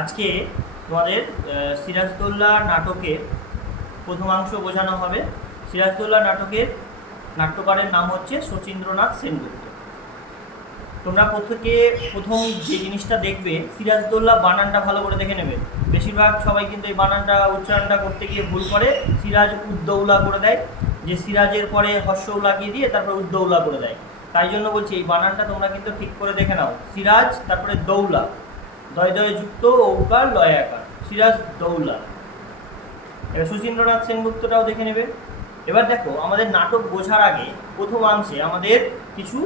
আজকে তোমাদের সিরাজদৌল্লা নাটকের প্রথমাংশ বোঝানো হবে। সিরাজদৌল্লা নাটকের নাট্যকারের নাম হচ্ছে শচীন্দ্রনাথ সেনগুপ্ত। তোমরা প্রথম যে জিনিসটা দেখবে, সিরাজদৌল্লা বানানটা ভালো করে দেখে নেবে। বেশিরভাগ সবাই কিন্তু এই বানানটা উচ্চারণটা করতে গিয়ে ভুল করে, সিরাজ উদ্দৌলা করে দেয়, যে সিরাজের পরে হর্ষও লাগিয়ে দিয়ে তারপরে উদ্দৌলা করে দেয়। তাই জন্য বলছি এই বানানটা তোমরা কিন্তু ঠিক করে দেখে নাও। সিরাজ তারপরে দৌলা, দয় দয় যুক্ত ঔকার লয় আকার, সিরাজ দৌলা। এবার শচীন্দ্রনাথ সেনগুপ্তটাও দেখে নেবে। এবার দেখো, আমাদের নাটক বোঝার আগে প্রথমাংশে আমাদের কিছু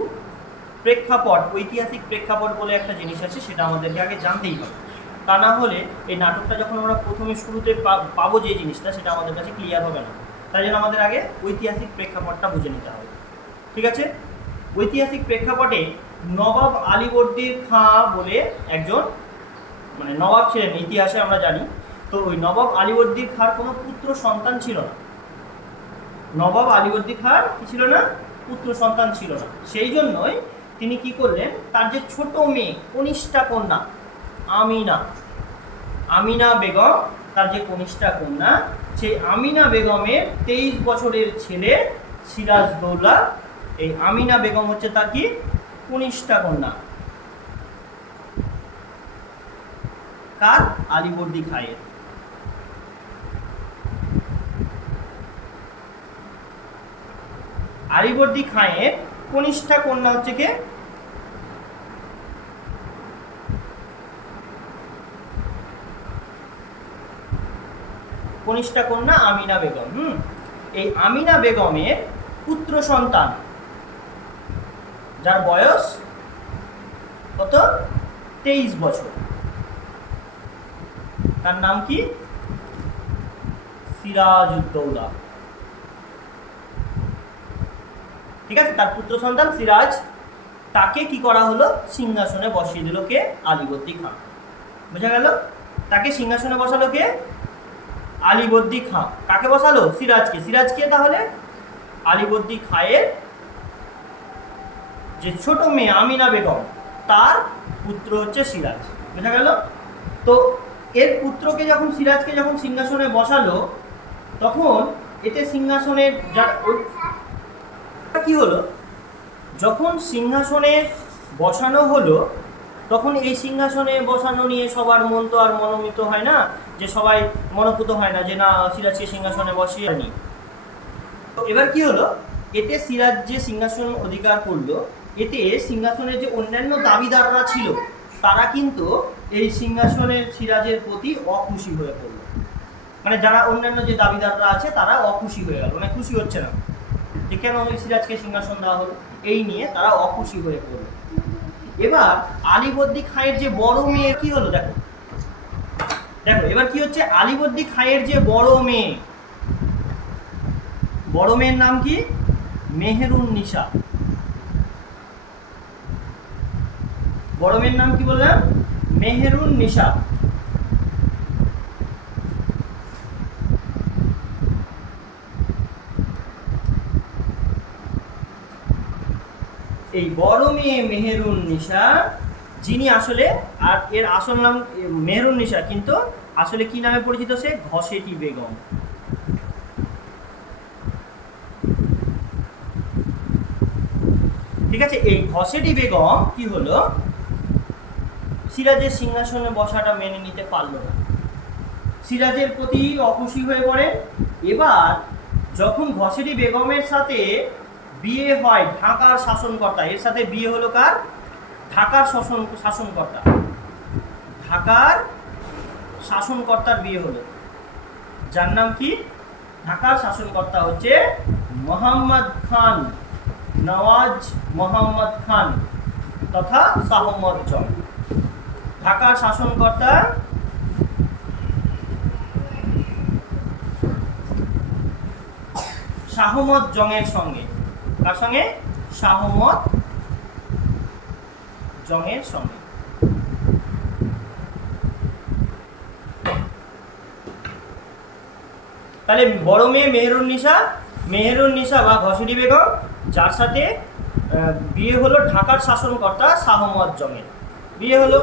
প্রেক্ষাপট, ঐতিহাসিক প্রেক্ষাপট বলে একটা জিনিস আছে, সেটা আমাদেরকে আগে জানতেই হবে। তা না হলে এই নাটকটা যখন আমরা প্রথমে শুরুতে পাবো যে জিনিসটা, সেটা আমাদের কাছে ক্লিয়ার হবে না। তাই জন্য আমাদের আগে ঐতিহাসিক প্রেক্ষাপটটা বুঝে নিতে হবে। ঠিক আছে? ঐতিহাসিক প্রেক্ষাপটে নবাব আলীবর্দী খাঁ বলে একজন নবাব ছিলেন, ইতিহাসে আমরা জানি। তো ওই নবাব আলীবর্দী খাঁর কোনো পুত্র সন্তান ছিল না। নবাব আলীবর্দী খাঁর কি ছিল না? পুত্র সন্তান ছিল না। সেই জন্যই তিনি কি করলেন, তার যে ছোট মেয়ে কনিষ্ঠা কন্যা আমিনা বেগম, তার যে কনিষ্ঠা কন্যা, সেই আমিনা বেগমের 23 বছরের ছেলে সিরাজদৌল্লা। এই আমিনা বেগম হচ্ছে তার কি কনিষ্ঠা কন্যা। কার? আলীবর্দী খাঁয়ের। আলীবর্দী খাঁয়ের কনিষ্ঠা কন্যা হচ্ছে কে? কনিষ্ঠা কন্যা আমিনা বেগম। এই আমিনা বেগমের পুত্র সন্তান, যার বয়স কত? 23 বছর। তার নাম কি? সিরাজউদ্দৌলা। ঠিক আছে? তার পুত্র সন্তান সিরাজ, তাকে কি করা হলো? সিংহাসনে বসিয়ে দিল কে? আলীবর্দী খাঁ। বোঝা গেল? তাকে সিংহাসনে বসালো কে? আলীবর্দী খাঁ। কাকে বসালো? সিরাজকে। সিরাজকে তাহলে আলীবর্দী খাঁয়ের যে ছোট মেয়ে আমিনা বেগম, তার পুত্র হচ্ছে সিরাজ। বোঝা গেল? তো এর পুত্রকে যখন, সিরাজকে যখন সিংহাসনে বসালো, তখন এতে সিংহাসনের কি হলো, যখন সিংহাসনে বসানো হলো, তখন এই সিংহাসনে বসানো নিয়ে সবার মন তো আর মনোমিত হয় না, যে সবাই মনোপুত হয় না যে না, সিরাজকে সিংহাসনে বসিয়ে নি। তো এবার কি হলো, এতে সিরাজ যে সিংহাসন অধিকার করলো, এতে সিংহাসনের যে অন্যান্য দাবিদাররা ছিল, তারা কিন্তু এই সিংহাসনের সিরাজের প্রতি অখুশি হয়ে পড়লো। যারা অন্যান্য যে দাবিদাররা আছে, তারা অখুশি হয়ে গেল, খুশি হচ্ছে না যে কেন ওই সিরাজকে সিংহাসন দেওয়া হলো, এই নিয়ে তারা অখুশি হয়ে পড়লো। এবার আলীবর্দী খাঁয়ের যে বড় মেয়ে কি হলো, দেখো দেখো এবার কি হচ্ছে, আলীবর্দী খাঁয়ের যে বড় মেয়ের নাম কি? মেহেরুন্নিসা। বড় মেয়ের নাম কি বললাম? মেহেরুন্নিসা। এই বড় মেয়ে মেহেরুন্নিসা, যিনি আসলে, আর এর আসল নাম মেহেরুন্নিসা, কিন্তু আসলে কি নামে পরিচিত? সে ঘসেটি বেগম। ঠিক আছে? এই ঘসেটি বেগম কি হলো, সিরাজের সিংহাসনে বসাটা মেনে নিতে পারলো না, সিরাজের প্রতি অখুশি হয়ে পড়ে। এবার যখন ঘসেটি বেগমের সাথে বিয়ে হয় ঢাকার শাসনকর্তা, এর সাথে বিয়ে হলো কার? ঢাকার শাসনকর্তা, ঢাকার শাসনকর্তার বিয়ে হলো, যার নাম কি? ঢাকার শাসনকর্তা হচ্ছে মোহাম্মদ খান, নওয়াজ মোহাম্মদ খান তথা শাহমত জং। ঢাকার শাসনকর্তা শাহমত জংয়ের সঙ্গে, কার সঙ্গে? শাহমত জংয়ের সঙ্গে। তাহলে বড় মেয়ে মেহেরুন্নিসা বা ঘসেটি বেগম, যার সাথে বিয়ে হলো ঢাকার শাসনকর্তা শাহমত জংয়ের। বিয়ে হলো।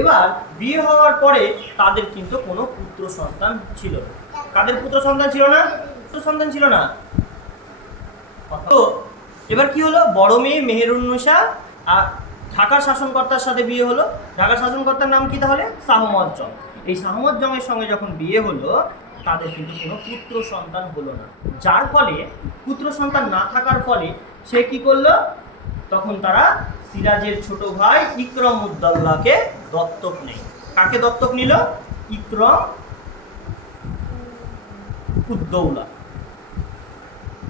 এবার বিয়ে হওয়ার পরে তাদের কিন্তু কোনো পুত্র সন্তান ছিল না। কাদের পুত্র সন্তান ছিল না? পুত্র সন্তান ছিল না। তো এবার কি হলো, বড় মেয়ে মেহেরুন্নেসা আর ঢাকার শাসনকর্তার সাথে বিয়ে হলো। ঢাকার শাসনকর্তার নাম কি তাহলে? শাহমত জং। এই শাহমত জংয়ের সঙ্গে যখন বিয়ে হলো তাদের কিন্তু কোনো পুত্র সন্তান হলো না। যার ফলে পুত্র সন্তান না থাকার ফলে সে কি করলো, তখন তারা সিরাজের ছোট ভাই ইকরম উদ্দৌলাকে দত্তক নেয়। কাকে দত্তক নিল? ইকরম উদ্দৌলা।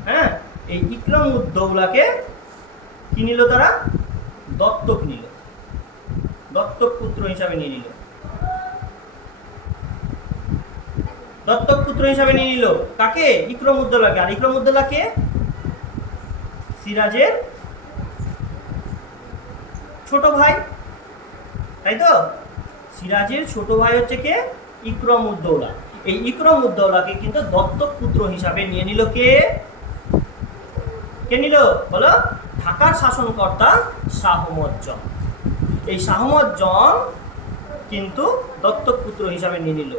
হ্যাঁ, এই ইকরম উদ্দৌলাকে কি নিল তারা? দত্তক নিল, দত্তক পুত্র হিসাবে নিয়ে নিল, দত্তক পুত্র হিসাবে নিয়ে নিল। কাকে? ইকরম উদ্দৌলাকে। আর ইকরম উদ্দৌলাকে সিরাজের ছোট ভাই, তাই তো? সিরাজের ছোট ভাই হচ্ছে কে? ইকরম উদ্দৌলা। এই ইকরম উদ্দৌলাকে কিন্তু দত্তক পুত্র হিসাবে নিয়ে নিল কে? কে নিল বলো? ঢাকার শাসনকর্তা শাহমত জং। এই শাহমত জং কিন্তু দত্তক পুত্র হিসাবে নিয়ে নিল।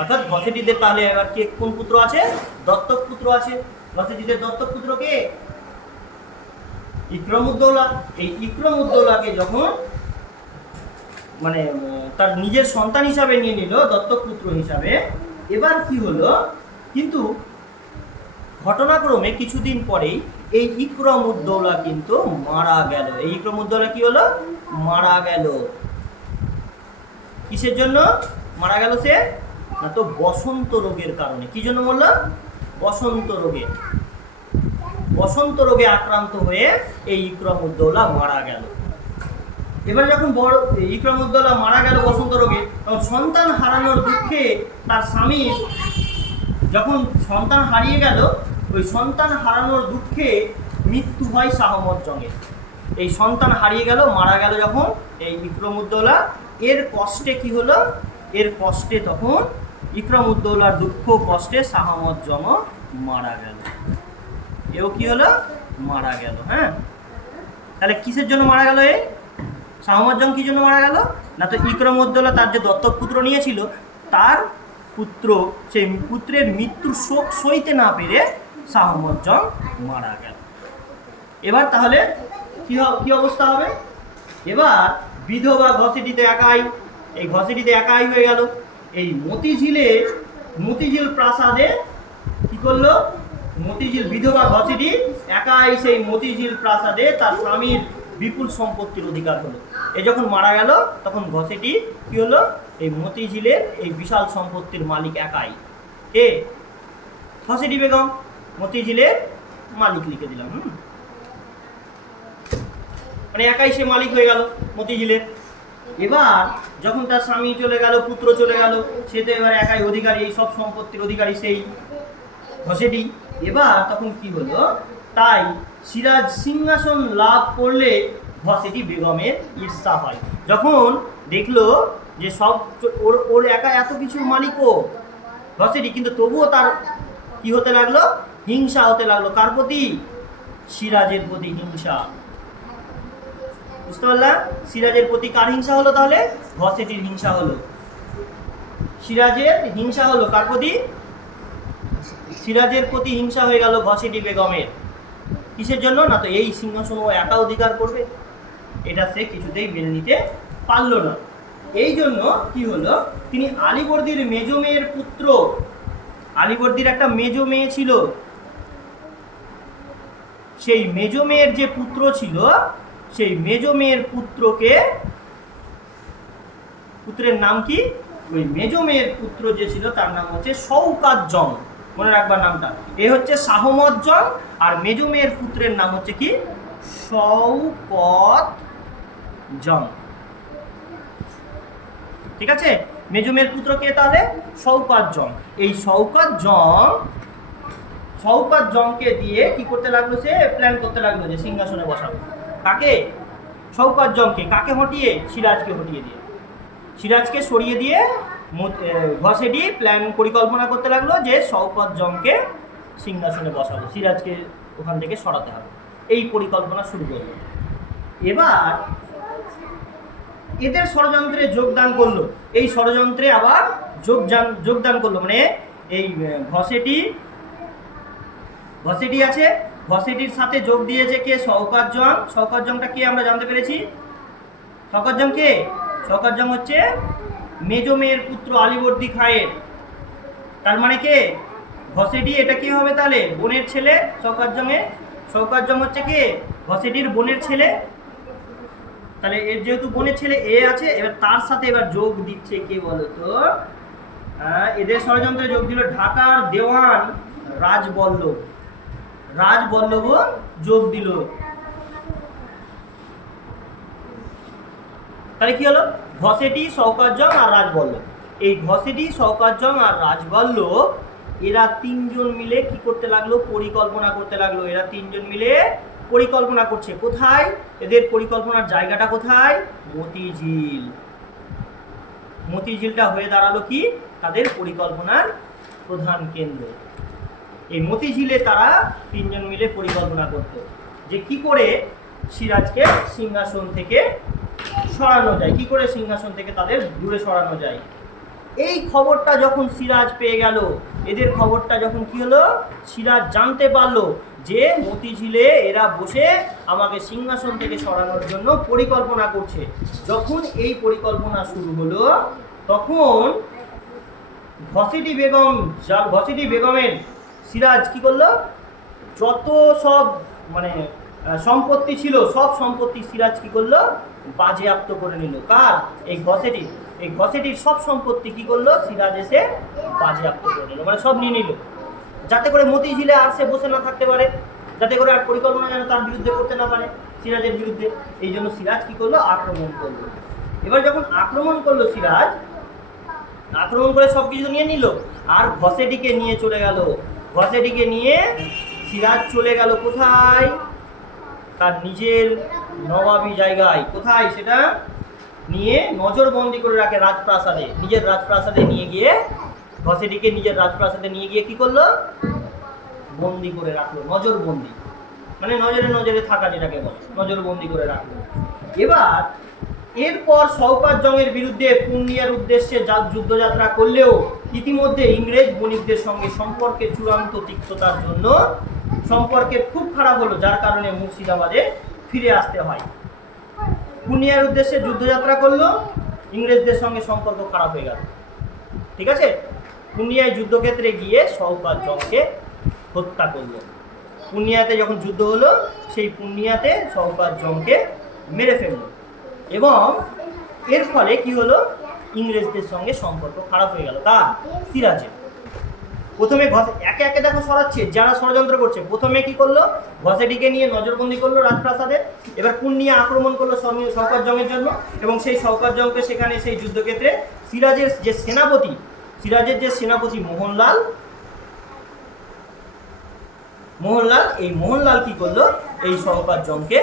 অর্থাৎ ঘসেটিদের তাহলে এবার কে কোন পুত্র আছে? দত্তক পুত্র আছে। ঘসেটিদের দত্তক পুত্র কে? ইকরম উদ্দৌলা। এই ইকরম উদ্দৌলাকে যখন মানে তার নিজের সন্তান হিসাবে নিয়ে নিল, দত্তক পুত্র হিসাবে, এবার কি হলো, কিন্তু ঘটনাক্রমে কিছুদিন পরেই এই ইকরম উদ্দৌলা কিন্তু মারা গেল। এই ইকরম উদ্দৌলা কি হলো? মারা গেল। কিসের জন্য মারা গেল সে? না তো বসন্ত রোগের কারণে। কি জন্য বললাম? বসন্ত রোগে। বসন্ত রোগে আক্রান্ত হয়ে এই ইকরম উদ্দৌলা মারা গেল। এবার যখন বড় ইকরম উদ্দৌলা মারা গেল বসন্ত রোগে, তখন সন্তান হারানোর দুঃখে তার স্বামী, যখন সন্তান হারিয়ে গেল, ওই সন্তান হারানোর দুঃখে মৃত্যু হয় শাহমত জংয়ের। এই সন্তান হারিয়ে গেল, মারা গেল যখন এই ইকরম উদ্দৌলা, এর কষ্টে কি হলো, এর কষ্টে তখন ইকরম উদ্দৌলার দুঃখ কষ্টে শাহমত জংও মারা গেল। এও কি হলো? মারা গেল। হ্যাঁ, তাহলে কিসের জন্য মারা গেল? এই শাহমত জং কি জন্য মারা গেল? না তো ইকরম উদ্দৌলা তার যে দত্তক পুত্র নিয়েছিল, তার পুত্র, সেই পুত্রের মৃত্যুর শোক সইতে না পেরে শাহমত জং মারা গেল। এবার তাহলে কি অবস্থা হবে? এবার বিধবা ঘসেটিতে একাই, এই ঘসেটিতে একাই হয়ে গেল। এই মতিঝিল প্রাসাদে কি করলো? মতিঝিল বিধবা ঘসেটি একাই সেই মতিঝিল প্রাসাদে তার স্বামীর বিপুল সম্পত্তির অধিকার হলো। এ যখন মারা গেল তখন ঘসেটি কি হলো? এই মতিঝিলের এই বিশাল সম্পত্তির মালিক একাই। কে? ঘসেটি বেগম। মতিঝিলের মালিক লিখে দিলাম। মানে একাই সে মালিক হয়ে গেল মতিঝিলের। এবার যখন তার স্বামী চলে গেল, পুত্র চলে গেল, সে তো এবার একাই অধিকারী, এই সব সম্পত্তির অধিকারী সেই ঘসেটি। এবার তখন কি হলো, তাই সিরাজ সিংহাসন লাভ করলে ঘসেটি বেগমের ঈর্ষা হয়। যখন দেখলো যে সব ওর একা এত কিছু মালিকও ঘসেটি, কিন্তু তবুও তার কি হতে লাগলো? হিংসা হতে লাগলো। কার প্রতি? সিরাজের প্রতি হিংসা। বুঝতে পারলাম? সিরাজের প্রতি কার হিংসা হলো তাহলে? ঘসেটির হিংসা হলো। সিরাজের হিংসা হলো কার প্রতি? সিরাজের প্রতি হিংসা হয়ে গেল ঘসেটি বেগমের। কিসের জন্য? না তো এই সিংহাসন ও একা অধিকার করবে, এটা সে কিছুতেই মেনে নিতে পারল না। এই জন্য কি হলো, তিনি আলীবর্দীর মেজ মেয়ের পুত্র, আলীবর্দীর একটা মেজ মেয়ে ছিল, সেই মেজ মেয়ের যে পুত্র ছিল, সেই মেজ মেয়ের পুত্রের নাম কি? ওই মেজ মেয়ের পুত্র যে ছিল তার নাম হচ্ছে শওকাত জং। মনে রাখবার নামটা। এ হচ্ছে শাহমত জং, আর মেজ মেয়ের পুত্রের নাম হচ্ছে কি? শওকত জং। ঠিক আছে? মেজ মেয়ের পুত্র কে তাহলে? শওকাত জং। এই শওকাত জংকে দিয়ে কি করতে লাগলো? সে প্ল্যান করতে লাগলো যে সিংহাসনে বসাবে। কাকে? শওকাত জংকে। কাকে হটিয়ে? সিরাজকে হটিয়ে দিয়ে, সিরাজকে সরিয়ে দিয়ে ঘসেটি প্ল্যান পরিকল্পনা করতে লাগলো যে শওকত জংকে সিংহাসনে বসাবো, সিরাজকে ওখান থেকে সরাতে হবে। এই পরিকল্পনা শুরু করলো। এবার এদের ষড়যন্ত্রে যোগদান করলো, এই ষড়যন্ত্রে আবার যোগদান করলো, মানে এই ঘসেটি আছে, ঘসেটির সাথে যোগ দিয়েছে কে? শওকত জং। শওকত জংটা কে আমরা জানতে পেরেছি? শওকত জং কে? শওকত জং হচ্ছে মেজো মেয়ের পুত্র আলীবর্দী খাঁয়ের, তার মানে কে? ঘসেটি। এটা কি হবে তাহলে? বোনের ছেলে শওকত জংয়ের। শওকত জং হচ্ছে কে? ঘসেটির বোনের ছেলে। তাহলে এর যেহেতু বোনের ছেলে এ আছে, এবার তার সাথে এবার যোগ দিচ্ছে কে বলতো? এদের ষড়যন্ত্রে যোগ দিল ঢাকার দেওয়ান রাজবল্লভ। রাজবল্লভও যোগ দিল। তাহলে কি হলো? ঘসেটি, শওকত জং আর রাজবল্লভ। এই ঘসেটি, শওকত জং আর রাজবল্লভ এরা তিনজন মিলে কি করতে লাগলো? পরিকল্পনা করতে লাগলো। এরা তিনজন মিলে পরিকল্পনা করছে। কোথায়? এদের পরিকল্পনার জায়গাটা কোথায়? মতিঝিল। মতিঝিলটা হয়ে দাঁড়ালো কি? তাদের পরিকল্পনার প্রধান কেন্দ্র। এই মতিঝিলে তারা তিনজন মিলে পরিকল্পনা করত যে কি করে সিরাজকে সিংহাসন থেকে সরানো যায়, কি করে সিংহাসন থেকে তাদের দূরে সরানো যায়। এই খবরটা যখন সিরাজ পেয়ে গেল, এদের খবরটা যখন কি হলো? সিরাজ জানতে পারলো যে মতিঝিলে এরা বসে আমাকে সিংহাসন থেকে সরানোর জন্য পরিকল্পনা করছে। যখন এই পরিকল্পনা শুরু হলো, তখন ঘসেটি বেগমের সিরাজ কি করলো? যত সব মানে সম্পত্তি ছিল, সব সম্পত্তি সিরাজ কি করলো? বাজেয়াপ্ত করে নিল। কার? এই ঘসেটি। এই ঘসেটির সব সম্পত্তি কি করলো? সিরাজ এসে বাজেয়াপ্ত করে নিল, মানে সব নিয়ে নিল, যাতে করে মতিঝিলে আর সে বসে না থাকতে পারে, যাতে করে আর পরিকল্পনা যেন তার বিরুদ্ধে করতে না পারে, সিরাজের বিরুদ্ধে। এই জন্য সিরাজ কি করলো? আক্রমণ করলো। এবার যখন আক্রমণ করলো সিরাজ, আক্রমণ করে সব কিছু নিয়ে নিল, আর ঘসেটিকে নিয়ে চলে গেল। ঘসেটিকে নিয়ে সিরাজ চলে গেল কোথায়? তার নিজের নবাবী জায়গায়। কোথায় সেটা? নিয়ে নজরবন্দি করে রাখে রাজপ্রাসাদে। নিজের রাজপ্রাসাদে নিয়ে গিয়ে, ঘসেটিকে নিজের রাজপ্রাসাদে নিয়ে গিয়ে কি করলো? বন্দি করে রাখলো। নজরবন্দি মানে নজরে নজরে থাকা, যেটাকে বলে নজরবন্দি করে রাখলো। এবার এরপর শওকত জংয়ের বিরুদ্ধে পূর্ণিয়ার উদ্দেশ্যে যুদ্ধযাত্রা করলেও ইতিমধ্যে ইংরেজ বণিকদের সঙ্গে সম্পর্কের চূড়ান্ত তিক্ততার জন্য সম্পর্কের খুব খারাপ হলো, যার কারণে মুর্শিদাবাদে ফিরে আসতে হয়। পূর্ণিয়ার উদ্দেশ্যে যুদ্ধযাত্রা করলো, ইংরেজদের সঙ্গে সম্পর্ক খারাপ হয়ে গেল। ঠিক আছে? পূর্ণিয়ায় যুদ্ধক্ষেত্রে গিয়ে শওকত জংকে হত্যা করলো। পূর্ণিয়াতে যখন যুদ্ধ হলো, সেই পূর্ণিয়াতে শওকত জংকে মেরে ফেললো। এবং এর ফলে কি হলো? ইংরেজদের সঙ্গে সম্পর্ক খারাপ হয়ে গেল। তার সিরাজের। প্রথমে একে একে দেখো সরাচ্ছে, যারা ষড়যন্ত্র করছে। প্রথমে কি করলো? ঘসেটিকে নিয়ে নজরবন্দি করলো রাজপ্রাসাদে। এবার পূর্ণিয়া আক্রমণ করলো শওকত জংয়ের জন্য, এবং সেই শওকত জংকে সেখানে সেই যুদ্ধক্ষেত্রে সিরাজের যে সেনাপতি মোহনলাল, এই মোহনলাল কি করলো? এই শওকত জংকে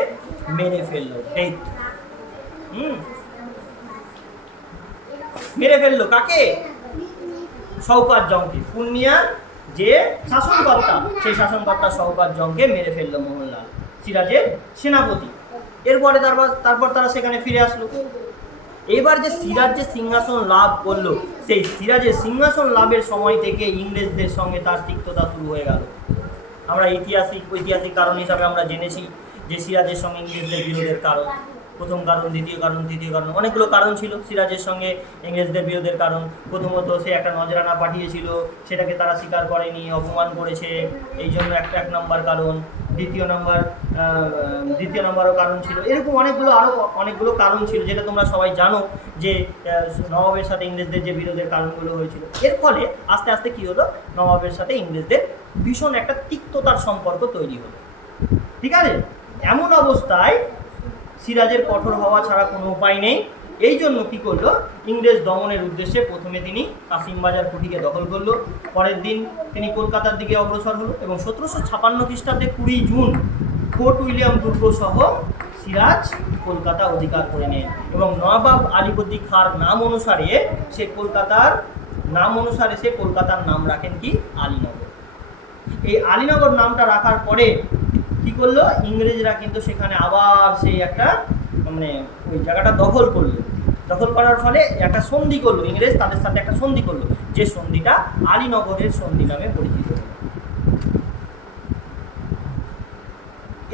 মেরে ফেললো। মেরে ফেললো কাকে? শওকত জংকে। পূর্ণিয়ার যে শাসনকর্তা, সেই শাসনকর্তা শওকত জংকে মেরে ফেললো মোহনলাল, সিরাজের সেনাপতি। এরপরে তারপর তারা সেখানে ফিরে আসলো। এবার যে সিরাজ যে সিংহাসন লাভ করলো, সেই সিরাজের সিংহাসন লাভের সময় থেকে ইংরেজদের সঙ্গে তার তিক্ততা শুরু হয়ে গেল। আমরা ঐতিহাসিক কারণ হিসাবে আমরা জেনেছি যে সিরাজের সঙ্গে ইংরেজদের বিরোধের কারণ, প্রথম কারণ, দ্বিতীয় কারণ, তৃতীয় কারণ, অনেকগুলো কারণ ছিল সিরাজের সঙ্গে ইংরেজদের বিরোধের কারণ। প্রথমত সে একটা নজরানা পাঠিয়েছিল, সেটাকে তারা স্বীকার করেনি, অপমান করেছে, এই জন্য এক নম্বর কারণ। দ্বিতীয় নম্বরও কারণ ছিল। এরকম অনেকগুলো কারণ ছিল, যেটা তোমরা সবাই জানো যে নবাবের সাথে ইংরেজদের যে বিরোধের কারণগুলো হয়েছিল। এর ফলে আস্তে আস্তে কী হলো? নবাবের সাথে ইংরেজদের ভীষণ একটা তিক্ততার সম্পর্ক তৈরি হলো। ঠিক আছে? এমন অবস্থায় সিরাজের কঠোর হওয়া ছাড়া কোনো উপায় নেই। এই জন্য কী করলো? ইংরেজ দমনের উদ্দেশ্যে প্রথমে তিনি কাসিমবাজার কুঠিকে দখল করলো। পরের দিন তিনি কলকাতার দিকে অগ্রসর হলো, এবং 1756 খ্রিস্টাব্দে 20 জুন ফোর্ট উইলিয়াম দুর্গ সহ সিরাজ কলকাতা অধিকার করে নেন। এবং নবাব আলীবর্দী খাঁর নাম অনুসারে সে কলকাতার নাম রাখেন কি? আলীনগর। এই আলীনগর নামটা রাখার পরে কি করলো? ইংরেজরা কিন্তু সেখানে আবার সেই একটা মানে ওই জায়গাটা দখল করলো। দখল করার ফলে একটা সন্ধি করলো, ইংরেজ তাদের সাথে একটা সন্ধি করলো, যে সন্ধিটা আলীনগরের সন্ধি নামে পরিচিত।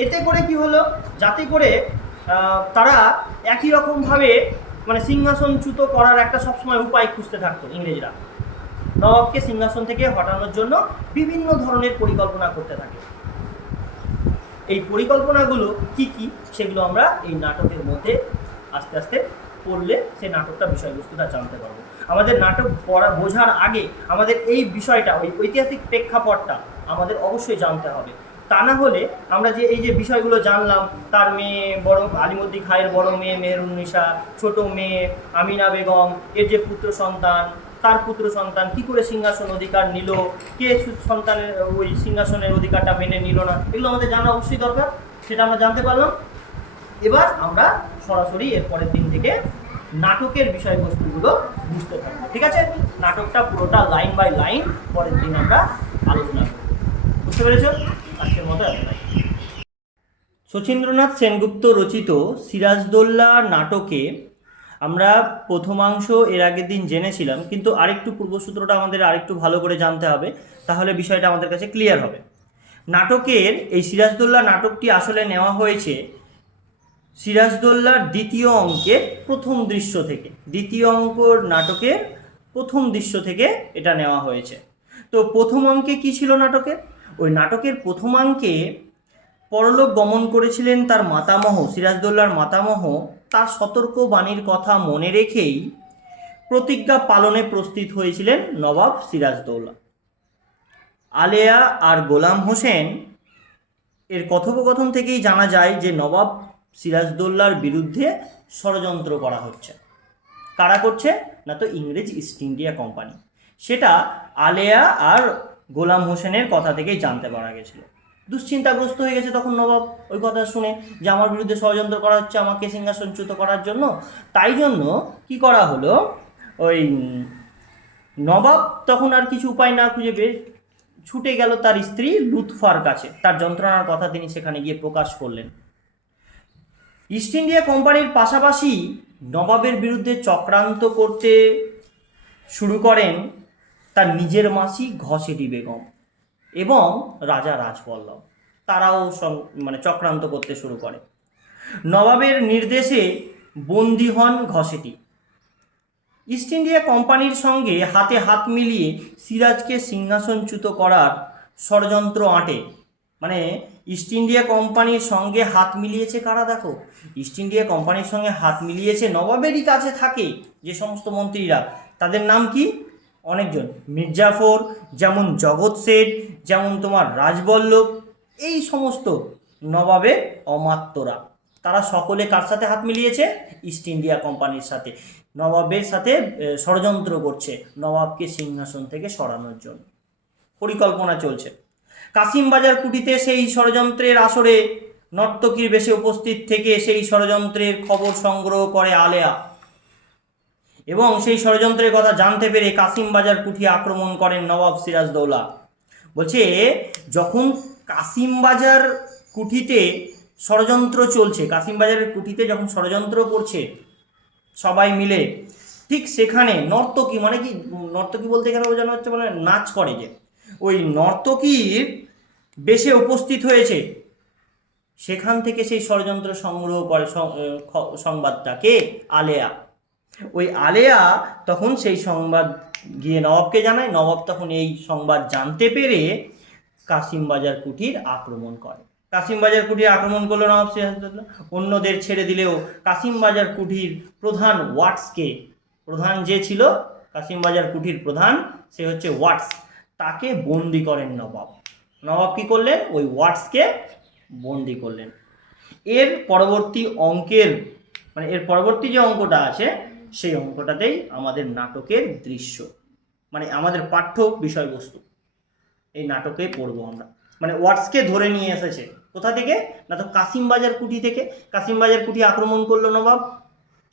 এতে করে কি হলো, যাতে করে তারা একই রকমভাবে মানে সিংহাসনচ্যুত করার একটা সবসময় উপায় খুঁজতে থাকতো ইংরেজরা। নবাবকে সিংহাসন থেকে হটানোর জন্য বিভিন্ন ধরনের পরিকল্পনা করতে থাকে। এই পরিকল্পনাগুলো কি কি সেগুলো আমরা এই নাটকের মধ্যে আস্তে আস্তে পড়লে সেই নাটকটা বিষয়বস্তুটা জানতে পারবো। আমাদের নাটক পড়া বোঝার আগে আমাদের এই বিষয়টা, ওই ঐতিহাসিক প্রেক্ষাপটটা আমাদের অবশ্যই জানতে হবে। তা না হলে আমরা যে এই যে বিষয়গুলো জানলাম, তার মেয়ে বড় আলিমুদ্দিন খাঁয়ের বড় মেয়ে মেহেরুন্নিসা, ছোট মেয়ে আমিনা বেগম, এর যে পুত্র সন্তান, তার পুত্র সন্তান কী করে সিংহাসন অধিকার নিল, কে সন্তানের ওই সিংহাসনের অধিকারটা মেনে নিল না, এগুলো আমাদের জানা অবশ্যই দরকার। সেটা আমরা জানতে পারলাম। এবার আমরা সরাসরি এর পরের দিন থেকে নাটকের বিষয়বস্তুগুলো বুঝতে থাকবো। ঠিক আছে, নাটকটা পুরোটা লাইন বাই লাইন পরের দিন আমরা আলোচনা করব। বুঝতে পেরেছ? আজকের মতো এতটাই। শচীন্দ্রনাথ সেনগুপ্ত রচিত সিরাজদৌল্লা নাটকে আমরা প্রথমাংশ এর আগের দিন জেনেছিলাম, কিন্তু আরেকটু পূর্বসূত্রটা আমাদের আরেকটু ভালো করে জানতে হবে, তাহলে বিষয়টা আমাদের কাছে ক্লিয়ার হবে। নাটকের এই সিরাজদৌল্লা নাটকটি আসলে নেওয়া হয়েছে সিরাজদৌল্লার দ্বিতীয় অঙ্কের প্রথম দৃশ্য থেকে। দ্বিতীয় অঙ্কর নাটকের প্রথম দৃশ্য থেকে এটা নেওয়া হয়েছে। তো প্রথম অঙ্কে কি ছিল নাটকের? ওই নাটকের প্রথমাঙ্কে পরলোক গমন করেছিলেন তার মাতামহ, সিরাজদৌল্লার মাতামহ তার সতর্ক বাণীর কথা মনে রেখেই প্রতিজ্ঞা পালনে প্রস্তুত হয়েছিলেন নবাব সিরাজদৌল্লা। আলেয়া আর গোলাম হোসেন এর কথোপকথন থেকেই জানা যায় যে নবাব সিরাজদৌল্লার বিরুদ্ধে ষড়যন্ত্র করা হচ্ছে। কারা করছে? না তো ইংরেজ ইস্ট ইন্ডিয়া কোম্পানি। সেটা আলেয়া আর গোলাম হোসেনের কথা থেকেই জানতে পারা গেছিল। দুশ্চিন্তাগ্রস্ত হয়ে গেছে তখন নবাব ওই কথা শুনে, যে আমার বিরুদ্ধে ষড়যন্ত্র করা হচ্ছে আমাকে সিংহাসনচ্যুত করার জন্য। তাই জন্য কি করা হলো, ওই নবাব তখন আর কিছু উপায় না খুঁজে পেয়ে ছুটে গেল তার স্ত্রী লুৎফার কাছে। তার যন্ত্রণার কথা তিনি সেখানে গিয়ে প্রকাশ করলেন। ইস্ট ইন্ডিয়া কোম্পানির পাশাপাশি নবাবের বিরুদ্ধে চক্রান্ত করতে শুরু করেন তার নিজের মাসি ঘসেটি বেগম এবং রাজা রাজবল্লভ। তারাও চক্রান্ত করতে শুরু করে। নবাবের নির্দেশে বন্দী হন ঘসেটি। ইস্ট ইন্ডিয়া কোম্পানির সঙ্গে হাতে হাত মিলিয়ে সিরাজকে সিংহাসনচ্যুত করার ষড়যন্ত্র আঁটে। মানে ইস্ট ইন্ডিয়া কোম্পানির সঙ্গে হাত মিলিয়েছে কারা? দেখো, ইস্ট ইন্ডিয়া কোম্পানির সঙ্গে হাত মিলিয়েছে নবাবেরই কাছে থাকে যে সমস্ত মন্ত্রীরা। তাদের নাম কি? অনেকজন। মির্জাফর, যেমন জগৎ শেঠ, যেমন তোমার রাজবল্লভ, এই সমস্ত নবাবের অমাত্যরা। তারা সকলে কার সাথে হাত মিলিয়েছে? ইস্ট ইন্ডিয়া কোম্পানির সাথে। নবাবের সাথে ষড়যন্ত্র করছে নবাবকে সিংহাসন থেকে সরানোর জন্য। পরিকল্পনা চলছে। কাশিমবাজার কুটিতে সেই ষড়যন্ত্রের আসরে নর্তকীর বেশে উপস্থিত থেকে সেই ষড়যন্ত্রের খবর সংগ্রহ করে আলেয়া, এবং সেই ষড়যন্ত্রের কথা জানতে পেরে কাশিমবাজার কুঠি আক্রমণ করেন নবাব সিরাজদৌল্লা। বলছে, যখন কাশিমবাজার কুঠিতে ষড়যন্ত্র চলছে, কাশিমবাজারের কুঠিতে যখন ষড়যন্ত্র করছে সবাই মিলে, ঠিক সেখানে নর্তকী, মানে কি নর্তকী বলতে এখানে বোঝানো হচ্ছে মানে নাচ করে, যে ওই নর্তকীর বেশে উপস্থিত হয়েছে, সেখান থেকে সেই ষড়যন্ত্র সংগ্রহ করে সংবাদটাকে আলেয়া। ওই আলেয়া তখন সেই সংবাদ গিয়ে নবাবকে জানায়। নবাব তখন এই সংবাদ জানতে পেরে কাশিমবাজার কুঠির আক্রমণ করে। কাশিমবাজার কুঠির আক্রমণ করলো নবাব সিরাজদৌল্লা। অন্যদের ছেড়ে দিলেও কাশিমবাজার কুঠির প্রধান ওয়াটসকে, প্রধান যে ছিল কাশিমবাজার কুঠির প্রধান, সে হচ্ছে ওয়াটস, তাকে বন্দি করেন নবাব। নবাব কী করলেন? ওই ওয়াটসকে বন্দি করলেন। এর পরবর্তী অঙ্কের এর পরবর্তী যে অঙ্কটা আছে সেই অঙ্কটাতেই আমাদের নাটকের দৃশ্য, আমাদের পাঠ্য বিষয়বস্তু এই নাটকে পড়বো আমরা। ওয়াটসকে ধরে নিয়ে এসেছে কোথা থেকে? না তো কাশিমবাজার কুঠি থেকে। কাশিমবাজার কুঠি আক্রমণ করলো নবাব,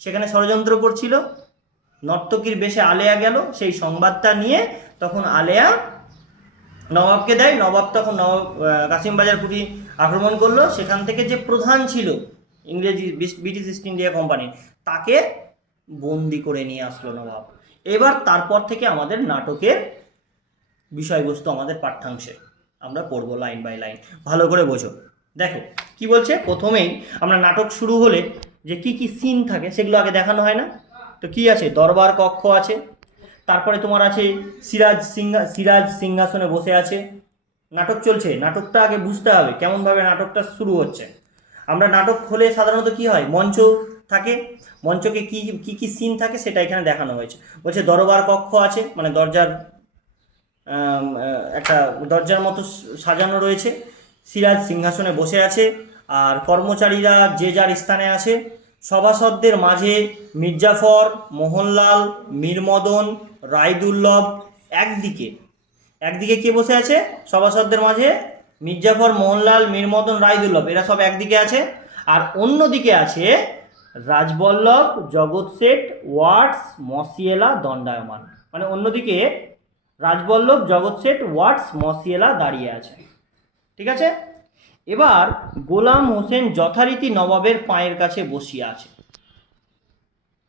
সেখানে ষড়যন্ত্র করছিল, নর্তকীর বেশে আলেয়া গেল। সেই সংবাদটা নিয়ে তখন আলেয়া নবাবকে দেয়। নবাব তখন কাশিমবাজার কুঠি আক্রমণ করলো। সেখান থেকে যে প্রধান ছিল ইংরেজি ব্রিটিশ ইস্ট ইন্ডিয়া কোম্পানির, তাকে বন্দি করে নিয়ে আসলো নবাব। এবার তারপর থেকে আমাদের নাটকের বিষয়বস্তু আমাদের পাঠ্যাংশে আমরা পড়বো লাইন বাই লাইন, ভালো করে বোঝো। দেখো কি বলছে, প্রথমেই আমরা নাটক শুরু হলে যে কি কি সিন থাকে সেগুলো আগে দেখানো হয় না? তো কি আছে, দরবার কক্ষ আছে, তারপরে তোমার আছে সিরাজ সিংহাসনে বসে আছে, নাটক চলছে। নাটকটা আগে বুঝতে হবে কেমনভাবে নাটকটা শুরু হচ্ছে। আমরা নাটক হলে সাধারণত কি হয়, মঞ্চ থাকে, মঞ্চকে কি কি কি সিন থাকে সেটা এখানে দেখানো হয়েছে। বলছে দরবার কক্ষ আছে, মানে একটা দরজার মতো সাজানো রয়েছে, সিরাজ সিংহাসনে বসে আছে, আর কর্মচারীরা যে যার স্থানে আছে। সভাসদদের মাঝে মির্জাফর, মোহনলাল, মীরমদন, রায়দুর্লভ একদিকে, একদিকে কে বসে আছে সভাসদদের মাঝে? মির্জাফর, মোহনলাল, মীরমদন, রায়দুর্লভ, এরা সব একদিকে আছে। আর অন্যদিকে আছে রাজবল্লভ, জগৎ শেঠ, ওয়াটস, মসিয়েলা, দণ্ডায়মান। মানে অন্যদিকে রাজবল্লভ, জগৎ শেঠ, ওয়াটস, মসিয়েলা দাঁড়িয়ে আছে, ঠিক আছে। এবার গোলাম হোসেন যথারীতি নবাবের পায়ের কাছে বসিয়া আছে।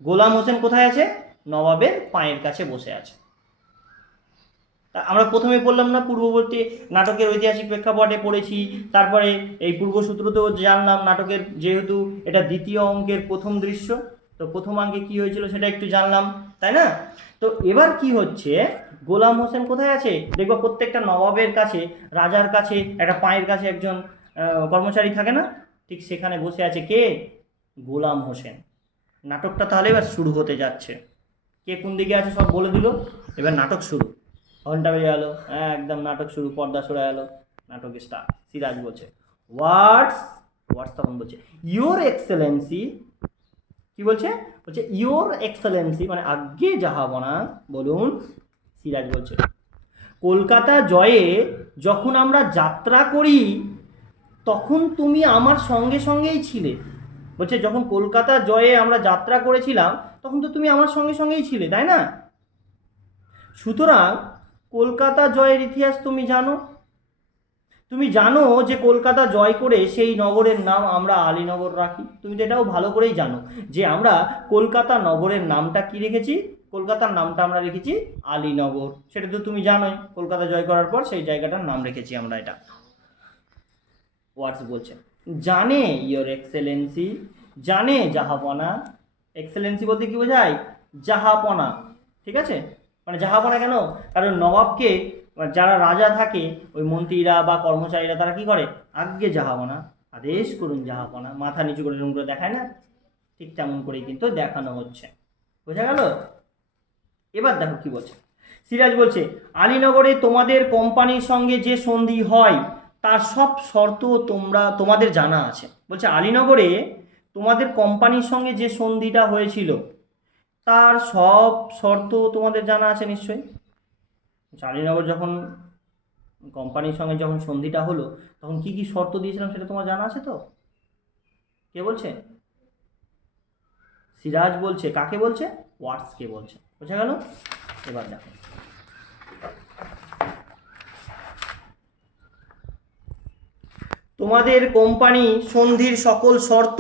গোলাম হোসেন কোথায় আছে? নবাবের পায়ের কাছে বসে আছে। আমরা প্রথমে বললাম না, পূর্ববর্তী নাটকের ঐতিহাসিক প্রেক্ষাপটে পড়েছি, তারপরে এই পূর্বসূত্রতেও জানলাম নাটকের, যেহেতু এটা দ্বিতীয় অঙ্কের প্রথম দৃশ্য, তো প্রথম অঙ্কে কি হয়েছিল সেটা একটু জানলাম, তাই না? তো এবার কি হচ্ছে, গোলাম হোসেন কোথায় আছে? দেখবো প্রত্যেকটা নবাবের কাছে, রাজার কাছে একটা পায়ের কাছে একজন কর্মচারী থাকে না, ঠিক সেখানে বসে আছে কে? গোলাম হোসেন। নাটকটা তাহলে এবার শুরু হতে যাচ্ছে। কে কোন দিকে আছে সব বলে দিল, এবার নাটক শুরু। ঘন্টা বেজে গেল, একদম নাটক শুরু, পর্দা সরে গেল, নাটক স্টার্ট। সিরাজ বলছে ওয়াটস, ওয়াটস তখন বলছে ইয়োর এক্সেলেন্সি। কি বলছে? বলছে ইয়োর এক্সেলেন্সি, মানে আজ্ঞে জাহাবনা বলুন। সিরাজ বলছে কলকাতা জয়ে যখন আমরা যাত্রা করি তখন তুমি আমার সঙ্গে সঙ্গেই ছিলে। বলছে যখন কলকাতা জয়ে আমরা যাত্রা করেছিলাম তখন তো তুমি আমার সঙ্গে সঙ্গেই ছিলে, তাই না? সুতরাং কলকাতা জয়ের ইতিহাস তুমি জানো। তুমি জানো যে কলকাতা জয় করে সেই নগরের নাম আমরা আলীনগর রাখি। তুমি তো এটাও ভালো করেই জানো যে আমরা কলকাতা নগরের নামটা কি রেখেছি, কলকাতার নামটা আমরা রেখেছি আলীনগর। সেটা তো তুমি জানোই, কলকাতা জয় করার পর সেই জায়গাটার নাম রেখেছি আমরা এটা। ওয়াটস বলছে জানে ইয়োর এক্সেলেন্সি, জানে জাহাপনা। এক্সেলেন্সি বলতে কি বোঝায়? জাহাপনা, ঠিক আছে। মানে জাহাপনা কেন? কারণ নবাবকে যারা রাজা থাকে, ওই মন্ত্রীরা বা কর্মচারীরা, তারা কি করে? আজ্ঞে জাহাপনা, আদেশ করুন জাহাপনা, মাথা নিচু করে এরকম করে দেখায় না, ঠিক তেমন করেই কিন্তু দেখানো হচ্ছে। বোঝা গেল? এবার দেখো কি বলছে। সিরাজ বলছে আলীনগরে তোমাদের কোম্পানির সঙ্গে যে সন্ধি হয় তার সব শর্ত তোমাদের জানা আছে। বলছে আলীনগরে তোমাদের কোম্পানির সঙ্গে যে সন্ধিটা হয়েছিল তার সব শর্ত তোমাদের জানা আছে নিশ্চয়ই। আলীনগর যখন কোম্পানির সঙ্গে যখন সন্ধিটা হলো তখন কি কি শর্ত দিয়েছিলাম সেটা তোমার জানা আছে তো? কে বলছে? সিরাজ বলছে। কাকে বলছে? ওয়াটসকে বলছে। বোঝা গেল? এবার দেখো তোমাদের কোম্পানি সন্ধির সকল শর্ত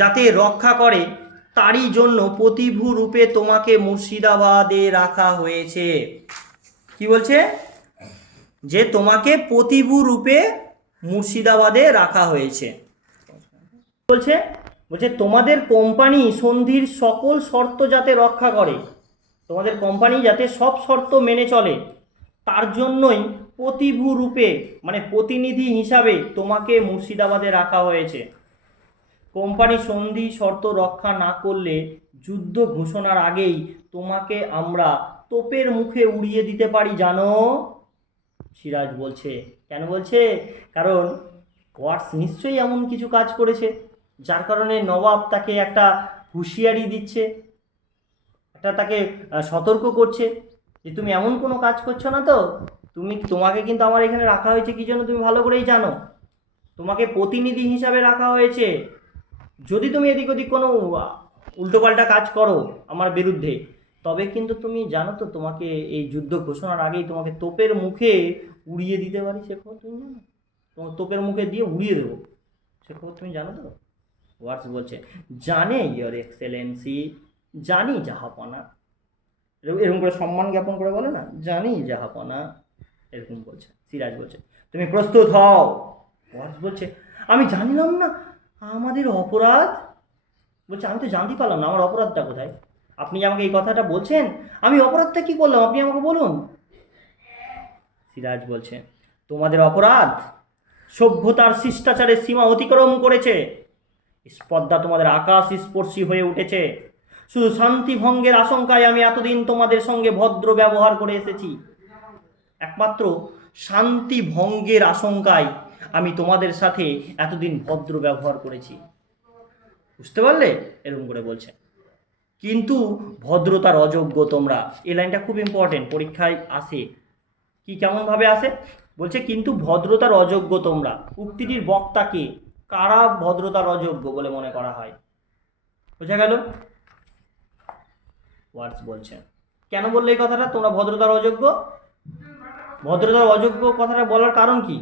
যাতে রক্ষা করে তারই জন্য প্রতিভূ রূপে তোমাকে মুর্শিদাবাদে রাখা হয়েছে। কি বলছে? যে তোমাকে প্রতিভূ রূপে মুর্শিদাবাদে রাখা হয়েছে। বলছে বলছে তোমাদের কোম্পানি সন্ধির সকল শর্ত যাতে রক্ষা করে, তোমাদের কোম্পানি যাতে সব শর্ত মেনে চলে, তার জন্যই প্রতিভূ রূপে মানে প্রতিনিধি হিসাবে তোমাকে মুর্শিদাবাদে রাখা হয়েছে। কোম্পানি সন্ধি শর্ত রক্ষা না করলে যুদ্ধ ঘোষণার আগেই তোমাকে আমরা তোপের মুখে উড়িয়ে দিতে পারি, জানো? সিরাজ বলছে। কেন বলছে? কারণ ওয়াটস নিশ্চয়ই এমন কিছু কাজ করেছে যার কারণে নবাব তাকে একটা হুঁশিয়ারি দিচ্ছে, একটা তাকে সতর্ক করছে যে তুমি এমন কোনো কাজ করছো না তো। তোমাকে কিন্তু আমার এখানে রাখা হয়েছে কি জন্য তুমি ভালো করেই জানো। তোমাকে প্রতিনিধি হিসাবে রাখা হয়েছে। যদি তুমি এদিক ওদিক কোনো উল্টোপাল্টা কাজ করো আমার বিরুদ্ধে, তবে কিন্তু তুমি জানো তো তোমাকে এই যুদ্ধ ঘোষণার আগেই তোমাকে তোপের মুখে উড়িয়ে দিতে পারি। সে খবর তুমি জানো? তোমার তোপের মুখে দিয়ে উড়িয়ে দেবো, সে খবর তুমি জানো তো? ওয়াটস বলছে জানে ইয়োর এক্সেলেন্সি, জানি জাহাপনা। এরকম করে সম্মান জ্ঞাপন করে বলে না, জানি জাহাপনা, এরকম বলছে। সিরাজ বলছে তুমি প্রস্তুত হও। ওয়ার্স বলছে আমি জানিলাম না আমাদের অপরাধ। বলছে আমি তো জানতে পারলাম না আমার অপরাধটা কোথায়। আপনি আমাকে এই কথাটা বলছেন, আমি অপরাধটা কি করলাম আপনি আমাকে বলুন। সিরাজ বলছে তোমাদের অপরাধ সভ্যতার শিষ্টাচারের সীমা অতিক্রম করেছে। স্পর্ধা তোমাদের আকাশ স্পর্শী হয়ে উঠেছে। শুধু শান্তি ভঙ্গের আশঙ্কায় আমি এতদিন তোমাদের সঙ্গে ভদ্র ব্যবহার করে এসেছি। একমাত্র শান্তি ভঙ্গের আশঙ্কায় আমি তোমাদের সাথে এতদিন ভদ্র ব্যবহার করেছি। বুঝতে পারলে? এরকম করে বলছে। কিন্তু ভদ্রতার অযোগ্য তোমরা। এই লাইনটা খুব ইম্পর্টেন্ট, পরীক্ষায় আসে। কি কেমনভাবে আসে? বলছে কিন্তু ভদ্রতার অযোগ্য তোমরা। উক্তিটির বক্তাকে কারা ভদ্রতার অযোগ্য বলে মনে করা হয়? বোঝা গেল? ওয়ার্ডস বলছে কেন বললে এই কথাটা তোমরা ভদ্রতার অযোগ্য? ভদ্রতার অযোগ্য কথাটা বলার কারণ কি?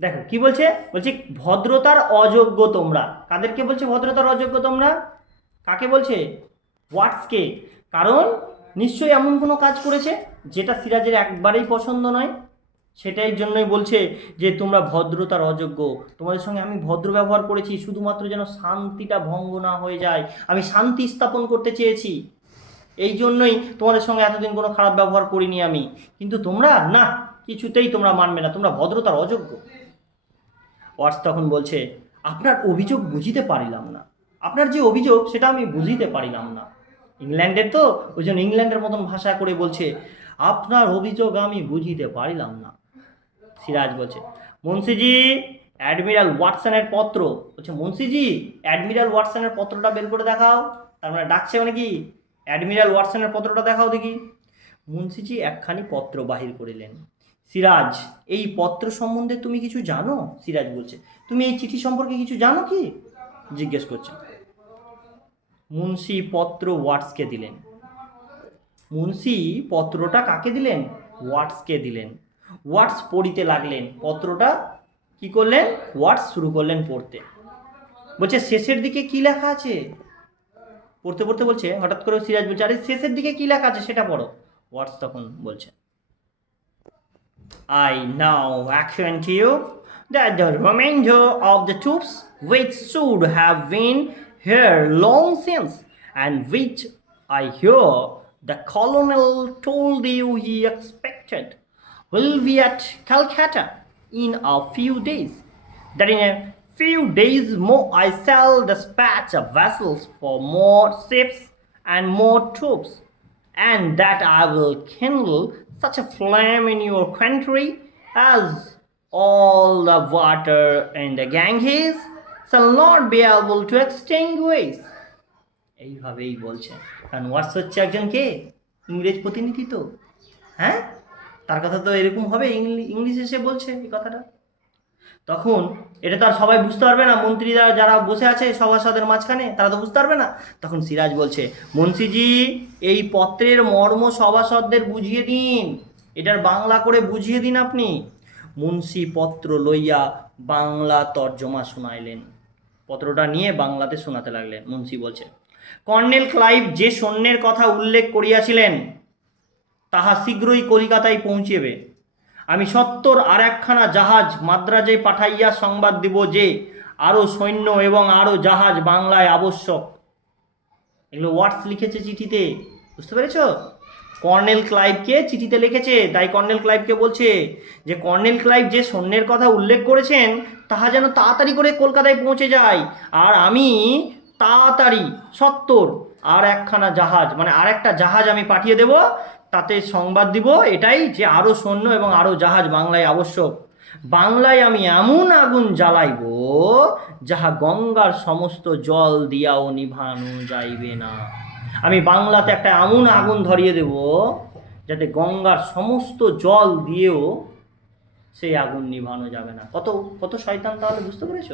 দেখো কি বলছে, বলছে ভদ্রতার অযোগ্য তোমরা। কাদেরকে বলছে ভদ্রতার অযোগ্য তোমরা? কাকে বলছে? ওয়াটসকে। কারণ নিশ্চয়ই এমন কোনো কাজ করেছে যেটা সিরাজের একবারেই পছন্দ নয়। সেটাই জন্যই বলছে যে তোমরা ভদ্রতার অযোগ্য। তোমাদের সঙ্গে আমি ভদ্র ব্যবহার করেছি শুধুমাত্র যেন শান্তিটা ভঙ্গ না হয়ে যায়। আমি শান্তি স্থাপন করতে চেয়েছি, এই জন্যই তোমাদের সঙ্গে এতদিন কোনো খারাপ ব্যবহার করিনি আমি। কিন্তু তোমরা না, কিছুতেই তোমরা মানবে না, তোমরা ভদ্রতার অযোগ্য। ওয়াটস তখন বলছে আপনার অভিযোগ বুঝিতে পারিলাম না। আপনার যে অভিযোগ সেটা আমি বুঝিতে পারিলাম না। ইংল্যান্ডের তো, ওই জন্য ইংল্যান্ডের মতন ভাষা করে বলছে আপনার অভিযোগ আমি বুঝিতে পারিলাম না। সিরাজ বলছে মুন্সিজি অ্যাডমিরাল ওয়াটসনের পত্র। বলছে মুন্সিজি অ্যাডমিরাল ওয়াটসনের পত্রটা বের করে দেখাও। তার মানে ডাকছে মানে কি, অ্যাডমিরাল ওয়াটসনের পত্রটা দেখাও দেখি। মুন্সিজি একখানি পত্র বাহির করিলেন। সিরাজ এই পত্র সম্বন্ধে তুমি কিছু জানো? সিরাজ বলছে তুমি এই চিঠি সম্পর্কে কিছু জানো কি, জিজ্ঞেস করছে। মুন্সি পত্র ওয়াটসকে দিলেন। মুন্সি পত্রটা কাকে দিলেন? ওয়াটসকে দিলেন। ওয়াটস পড়িতে লাগলেন। পত্রটা কি করলেন? ওয়াটস শুরু করলেন পড়তে। বলছে শেষের দিকে কি লেখা আছে? পড়তে পড়তে বলছে হঠাৎ করে সিরাজ বলছে আরে শেষের দিকে কি লেখা আছে সেটা পড়ো। ওয়াটস তখন বলছে I now acquaint you that the remainder of the troops which should have been here long since and which I hear the colonel told you he expected will be at Calcutta in a few days. That in a few days more I shall dispatch vessels for more ships and more troops, and that I will kindle such a flame in your country as all the water in the Ganges shall not be able to extinguish. এইভাবেই বলছে। কারণ ওয়াটস হচ্ছে একজন কে? ইংরেজ প্রতিনিধি তো, হ্যাঁ, তার কথা তো এরকম হবে, ইংলিশে সে বলছে এই কথাটা। তখন এটা তো আর সবাই বুঝতে পারবে না, মন্ত্রীরা যারা বসে আছে সভাসদের মাঝখানে তারা তো বুঝতে পারবে না। তখন সিরাজ বলছে মুন্সিজি এই পত্রের মর্ম সভাসদদের বুঝিয়ে দিন, এটার বাংলা করে বুঝিয়ে দিন আপনি। মুন্সি পত্র লইয়া বাংলা তর্জমা শোনাইলেন। পত্রটা নিয়ে বাংলাতে শোনাতে লাগলেন। মুন্সি বলছে কর্নেল ক্লাইভ যে সৈন্যের কথা উল্লেখ করিয়াছিলেন তাহা শীঘ্রই কলিকাতায় পৌঁছিবে। আমি সত্তর আর একখানা জাহাজ মাদ্রাজে পাঠাইয়া সংবাদ দিব যে আরও সৈন্য এবং আরও জাহাজ বাংলায় আবশ্যক। এগুলো ওয়াটস লিখেছে চিঠিতে, বুঝতে পেরেছ? কর্নেল ক্লাইভকে চিঠিতে লিখেছে, তাই কর্নেল ক্লাইভকে বলছে যে কর্নেল ক্লাইভ যে সৈন্যের কথা উল্লেখ করেছেন তাহা যেন তাড়াতাড়ি করে কলকাতায় পৌঁছে যায়। আর আমি তাড়াতাড়ি 70 আর একখানা জাহাজ, মানে আর একটা জাহাজ আমি পাঠিয়ে দেব, তাতে সংবাদ দিব এটাই যে আরও সৈন্য এবং আরও জাহাজ বাংলায় আবশ্যক। বাংলায় আমি এমন আগুন জ্বালাইব যাহা গঙ্গার সমস্ত জল দিয়াও নিভানো যাইবে না। আমি বাংলাতে একটা এমন আগুন ধরিয়ে দেব যাতে গঙ্গার সমস্ত জল দিয়েও সেই আগুন নিভানো যাবে না। কত কত শয়তান তাহলে, বুঝতে পেরেছ?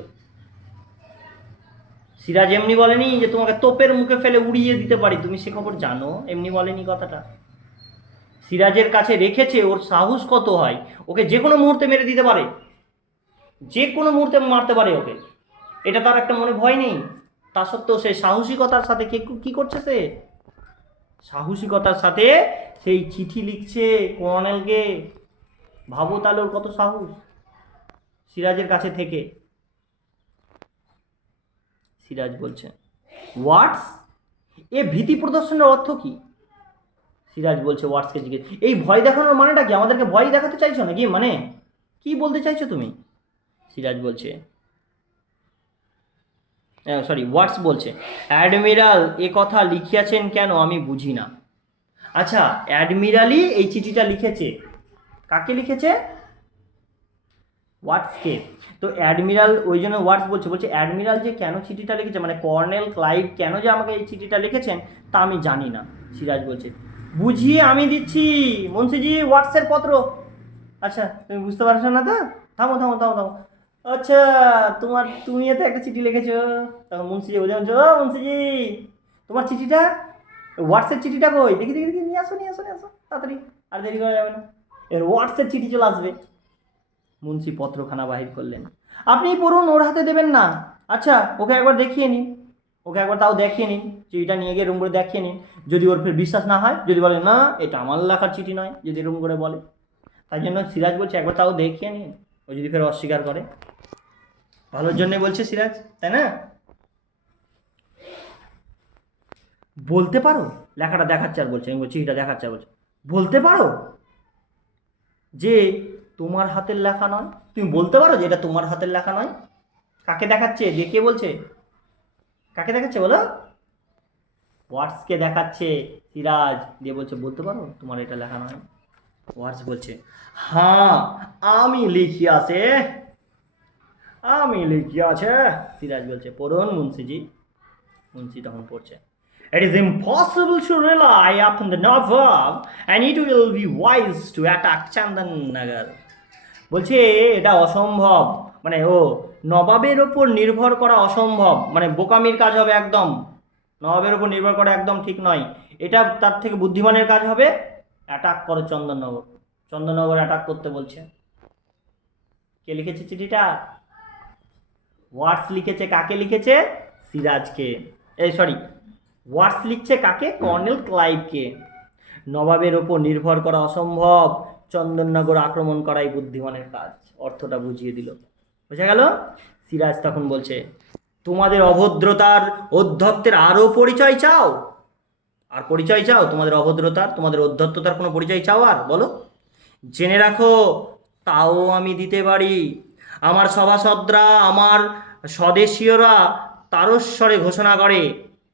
সিরাজ এমনি বলেনি যে তোমাকে তোপের মুখে ফেলে উড়িয়ে দিতে পারি, তুমি সে খবর জানো, এমনি বলেনি কথাটা। সিরাজের কাছে রেখেছে, ওর সাহস কত হয়, ওকে যে কোনো মুহূর্তে মেরে দিতে পারে, যে কোনো মুহূর্তে মারতে পারে ওকে। এটা তার একটা মনে ভয় নেই, তা সত্ত্বেও সে সাহসিকতার সাথে কি করছে, সে সাহসিকতার সাথে সেই চিঠি লিখছে কর্নেলকে। ভাবো তাহলে ওর কত সাহস, সিরাজের কাছে থেকে। সিরাজ বলছে হোয়াটস, এ ভীতি প্রদর্শনের অর্থ কি? সিরাজ বলছে হোয়াটসকে জিজ্ঞেস, এই ভয় দেখানোর মানেটা কি? আমাদেরকে ভয় দেখাতে চাইছো নাকি? মানে কি বলতে চাইছো তুমি? সিরাজ বলছে হোয়াটস বলছে অ্যাডমিরাল এ কথা লিখিয়াছেন কেন আমি বুঝি না। আচ্ছা, অ্যাডমিরালই এই চিঠিটা লিখেছে। কাকে লিখেছে? হোয়াটসকে। তো অ্যাডমিরাল ওই জন্য হোয়াটস বলছে অ্যাডমিরাল যে কেন চিঠিটা লিখেছে, মানে কর্নেল ক্লাইভ কেন যে আমাকে এই চিঠিটা লিখেছেন তা আমি জানি না। সিরাজ বলছে বুঝিয়ে আমি দিচ্ছি মুন্সিজি, হোয়াটসের পত্র। আচ্ছা তুমি বুঝতে পারছো না তো? থামো থামো থামো থামো। আচ্ছা তুমি এতে একটা চিঠি লিখেছো। তখন মুন্সিজি বলছে ও মুন্সিজি, তোমার চিঠিটা, হোয়াটসের চিঠিটা কই? দেখি দেখি দেখি, নিয়ে আসো নিয়ে আসো নিয়ে আসো তাড়াতাড়ি, আর দেরি করা যাবে না, এর হোয়াটসের চিঠি চলে আসবে। মুন্সি পত্রখানা বাহির করলেন। আপনি পড়ুন, ওর হাতে দেবেন না। আচ্ছা ওকে একবার দেখিয়ে নিন, ওকে একবার তাও দেখিয়ে নিন, চিঠিটা নিয়ে গিয়ে রুম করে দেখিয়ে নিন। যদি ওর ফের বিশ্বাস না হয়, যদি বলে না এটা আমার লেখার চিঠি নয়, যদি রুম করে বলে, তাই জন্য সিরাজ বলছে একবার তাও দেখিয়ে নিন। ও যদি ফের অস্বীকার করে, ভালোর জন্যই বলছে সিরাজ, তাই না? বলতে পারো, লেখাটা দেখাচ্ছে আর বলছে, চিঠিটা দেখাচ্ছে আর বলছে বলতে পারো যে তোমার হাতের লেখা নয়? তুমি বলতে পারো যে এটা তোমার হাতের লেখা নয়? কাকে দেখাচ্ছে, যে কে বলছে, কাকে দেখাচ্ছে বলো? হোয়াটসকে দেখাচ্ছে সিরাজ, দিয়ে বলছে বলতে পারো তোমার এটা লেখা নয়? হোয়াটস বলছে হ্যাঁ আমি লিখিয়াছে, আমি লিখিয়াছে। সিরাজ বলছে পড়ুন মুন্সিজি। মুন্সি তখন পড়ছে It is impossible to rely upon the Nawab and it will be wise to attack Chandannagar. বলছে এটা অসম্ভব, মানে ও নবাবের ওপর নির্ভর করা অসম্ভব, মানে বোকামির কাজ হবে একদম। নবাবের ওপর নির্ভর করা একদম ঠিক নয়, এটা তার থেকে বুদ্ধিমানের কাজ হবে অ্যাটাক করো চন্দননগর। চন্দননগর অ্যাটাক করতে বলছে। কে লিখেছে চিঠিটা? হোয়াটস লিখেছে। কাকে লিখেছে? সিরাজকে। হোয়াটস লিখছে কাকে? কর্নেল ক্লাইভকে। নবাবের ওপর নির্ভর করা অসম্ভব, চন্দননগর আক্রমণ করাই বুদ্ধিমানের কাজ। অর্থটা বুঝিয়ে দিল, বোঝা গেল? সিরাজ তখন বলছে তোমাদের অভদ্রতার ঔদ্ধত্যের আরও পরিচয় চাও? আর পরিচয় চাও তোমাদের অভদ্রতার, তোমাদের ঔদ্ধত্যতার কোনো পরিচয় চাও? আর বলো, জেনে রাখো তাও আমি দিতে পারি। আমার সভাসদরা, আমার স্বদেশীয়রা তারস্বরে ঘোষণা করে,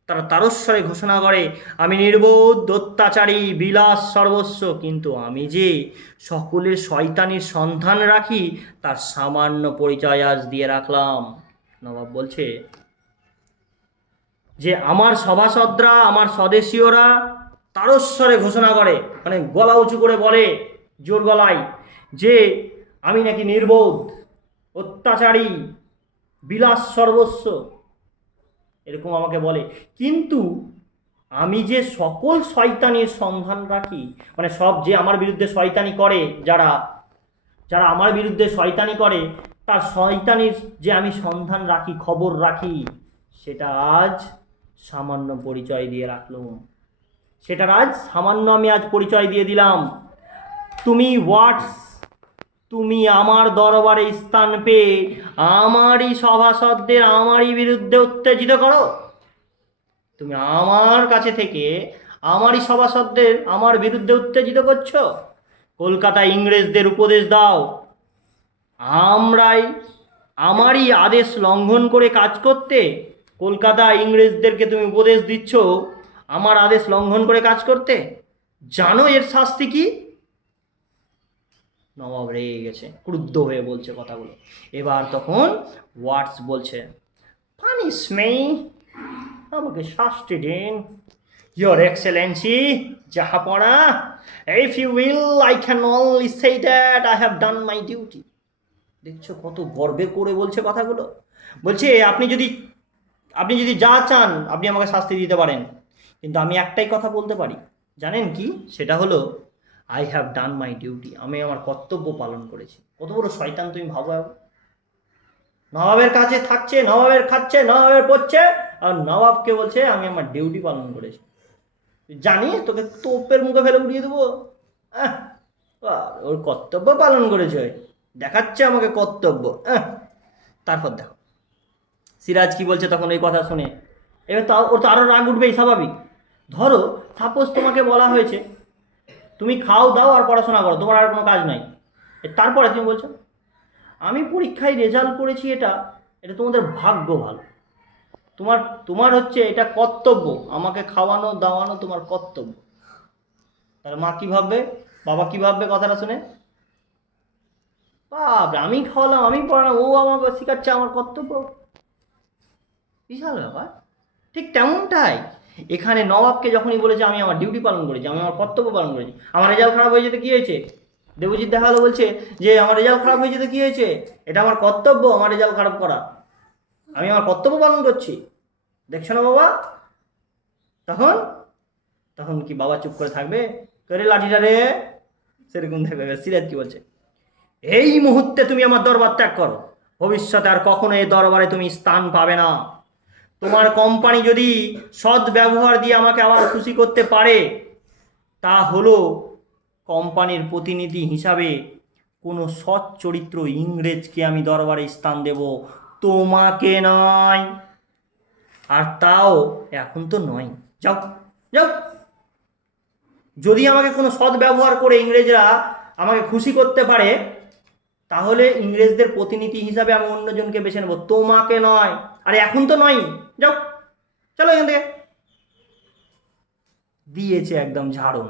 তারা তারস্বরে ঘোষণা করে আমি নির্বোধ, অত্যাচারী, বিলাস সর্বস্ব, কিন্তু আমি যে সকলের শয়তানির সন্ধান রাখি তার সামান্য পরিচয় আজ দিয়ে রাখলাম। নবাব বলছে যে আমার সভাসদরা, আমার স্বদেশীয়রা তারস্বরে ঘোষণা করে, মানে গলা উঁচু করে বলে জোর গলায় যে আমি নাকি নির্বোধ, অত্যাচারী, বিলাস সর্বস্ব, এরকম আমাকে বলে, কিন্তু আমি যে সকল শয়তানির সন্ধান রাখি, মানে সব যে আমার বিরুদ্ধে শয়তানি করে, যারা যারা আমার বিরুদ্ধে শয়তানি করে তার শয়তানির যে আমি সন্ধান রাখি, খবর রাখি, সেটা আজ সামান্য পরিচয় দিয়ে রাখলাম। সেটার আজ সামান্য আমি আজ পরিচয় দিয়ে দিলাম। তুমি হোয়াটস, তুমি আমার দরবারে স্থান পেয়ে আমারই সভাসদদের আমারই বিরুদ্ধে উত্তেজিত করো। তুমি আমার কাছে থেকে আমারই সভাসদদের আমার বিরুদ্ধে উত্তেজিত করছো। কলকাতায় ইংরেজদের উপদেশ দাও আমারই আদেশ লঙ্ঘন করে কাজ করতে। কলকাতা ইংরেজদেরকে তুমি উপদেশ দিচ্ছ আমার আদেশ লঙ্ঘন করে কাজ করতে। জানো এর শাস্তি কি? নবাব রেগে গেছে, ক্রুদ্ধ হয়ে বলছে কথাগুলো। এবার তখন হোয়াটস বলছে পানিশ মি, আমাকে শাস্তি দিন। ইয়োর এক্সেলেন্সি, জাহাপনা, if you will I can only say that I have done my duty. দেখছো কত গর্বে করে বলছে কথাগুলো। বলছে আপনি যদি যা চান আপনি আমাকে শাস্তি দিতে পারেন, কিন্তু আমি একটাই কথা বলতে পারি, জানেন কি? সেটা হলো I have done my duty, আমি আমার কর্তব্য পালন করেছি। কত বড় শয়তান তুমি ভাবো। নবাবের কাছে থাকছে, নবাবের খাচ্ছে, নবাবের পড়ছে, আর নবাবকে বলছে আমি আমার ডিউটি পালন করেছি। জানি তোকে তোপের মুখে ফেলে উড়িয়ে দেবো। আহ, ওর কর্তব্য পালন করেছে, দেখাচ্ছে আমাকে কর্তব্য। তারপর দেখো সিরাজ কি বলছে তখন এই কথা শুনে। এবার তো ওর তো আরও রাগ উঠবেই, স্বাভাবিক। ধরো সাপোজ তোমাকে বলা হয়েছে তুমি খাও দাও আর পড়াশোনা করো, তোমার আর কোনো কাজ নাই। তারপরে তুমি বলছো আমি পরীক্ষায় রেজাল্ট করেছি, এটা এটা তোমাদের ভাগ্য ভালো, তোমার তোমার হচ্ছে এটা কর্তব্য, আমাকে খাওয়ানো দাওয়ানো তোমার কর্তব্য। তাহলে মা কী ভাববে, বাবা কী ভাববে কথাটা শুনে? বাবা আমি খাওয়ালাম, আমি পড়ালাম, ও আমাকে শেখাচ্ছে, আমার কর্তব্য। বিশাল ব্যাপার। ঠিক তেমনটাই এখানে নবাবকে যখনই বলেছে আমি আমার ডিউটি পালন করেছি, আমি আমার কর্তব্য পালন করেছি, আমার রেজাল্ট খারাপ হয়ে যেতে কী হয়েছে? দেবজিৎ দেখালো বলছে যে আমার রেজাল্ট খারাপ হয়ে যেতে কী হয়েছে, এটা আমার কর্তব্য আমার রেজাল্ট খারাপ করা, আমি আমার কর্তব্য পালন করছি, দেখছো না বাবা? তখন তখন কি বাবা চুপ করে থাকবে? করে লাঠিটা রে, সেরকম থাকবে। সিরাজ কি বলছে, এই মুহূর্তে তুমি আমার দরবার ত্যাগ করো, ভবিষ্যতে আর কখনো এই দরবারে তুমি স্থান পাবে না। তোমার কোম্পানি যদি সৎ ব্যবহার দিয়ে আমাকে আবার খুশি করতে পারে, তা হলো কোম্পানির প্রতিনিধি হিসাবে কোনো সৎ চরিত্র ইংরেজকে আমি দরবারে স্থান দেব, তোমাকে নয়। আর তাও এখন তো নয়, যাও যাও। যদি আমাকে কোনো সৎ ব্যবহার করে ইংরেজরা আমাকে খুশি করতে পারে, তাহলে ইংরেজদের প্রতিনিধি হিসাবে আমি অন্যজনকে বেছে নেব, তোমাকে নয়। আরে এখন তো নয়, যাও, চলো এখান থেকে। দিয়েছে একদম ঝাড়ুন।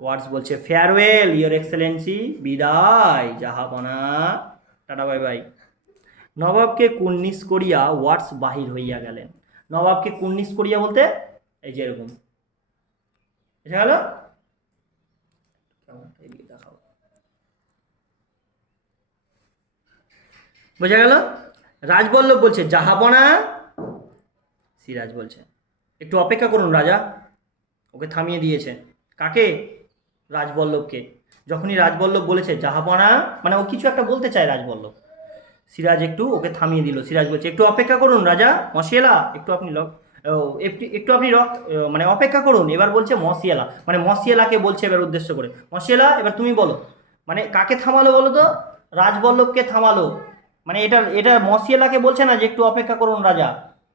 ওয়ার্ডস বলছে ফেয়ারওয়েল ইয়োর এক্সেলেন্সি, বিদায় জাহাপনা, টাটা বাই বাই। নবাবকে কুর্নিশ করিয়া ওয়ার্ডস বাহির হইয়া গেলেন। নবাবকে কুর্নিশ করিয়া বলতে এই যে এরকম এসে গেল, দেখাও, বোঝা গেল? রাজবল্লভ বলছে জাহাপনা। সিরাজ বলছে একটু অপেক্ষা করুন রাজা। ওকে থামিয়ে দিয়েছে। কাকে? রাজবল্লভকে। যখনই রাজবল্লভ বলেছে জাহাপনা, মানে ও কিছু একটা বলতে চায় রাজবল্লভ, সিরাজ একটু ওকে থামিয়ে দিল। সিরাজ বলছে একটু অপেক্ষা করুন রাজা, মসিয়েলা একটু আপনি একটু আপনি মানে অপেক্ষা করুন। এবার বলছে মসিয়েলা, মানে মসিয়েলাকে বলছে এবার উদ্দেশ্য করে, মসিয়েলা এবার তুমি বলো। মানে কাকে থামালো বলো তো? রাজবল্লভকে থামালো। মানে এটা এটা মসিয়েলাকে বলছে না যে একটু অপেক্ষা করুন রাজা,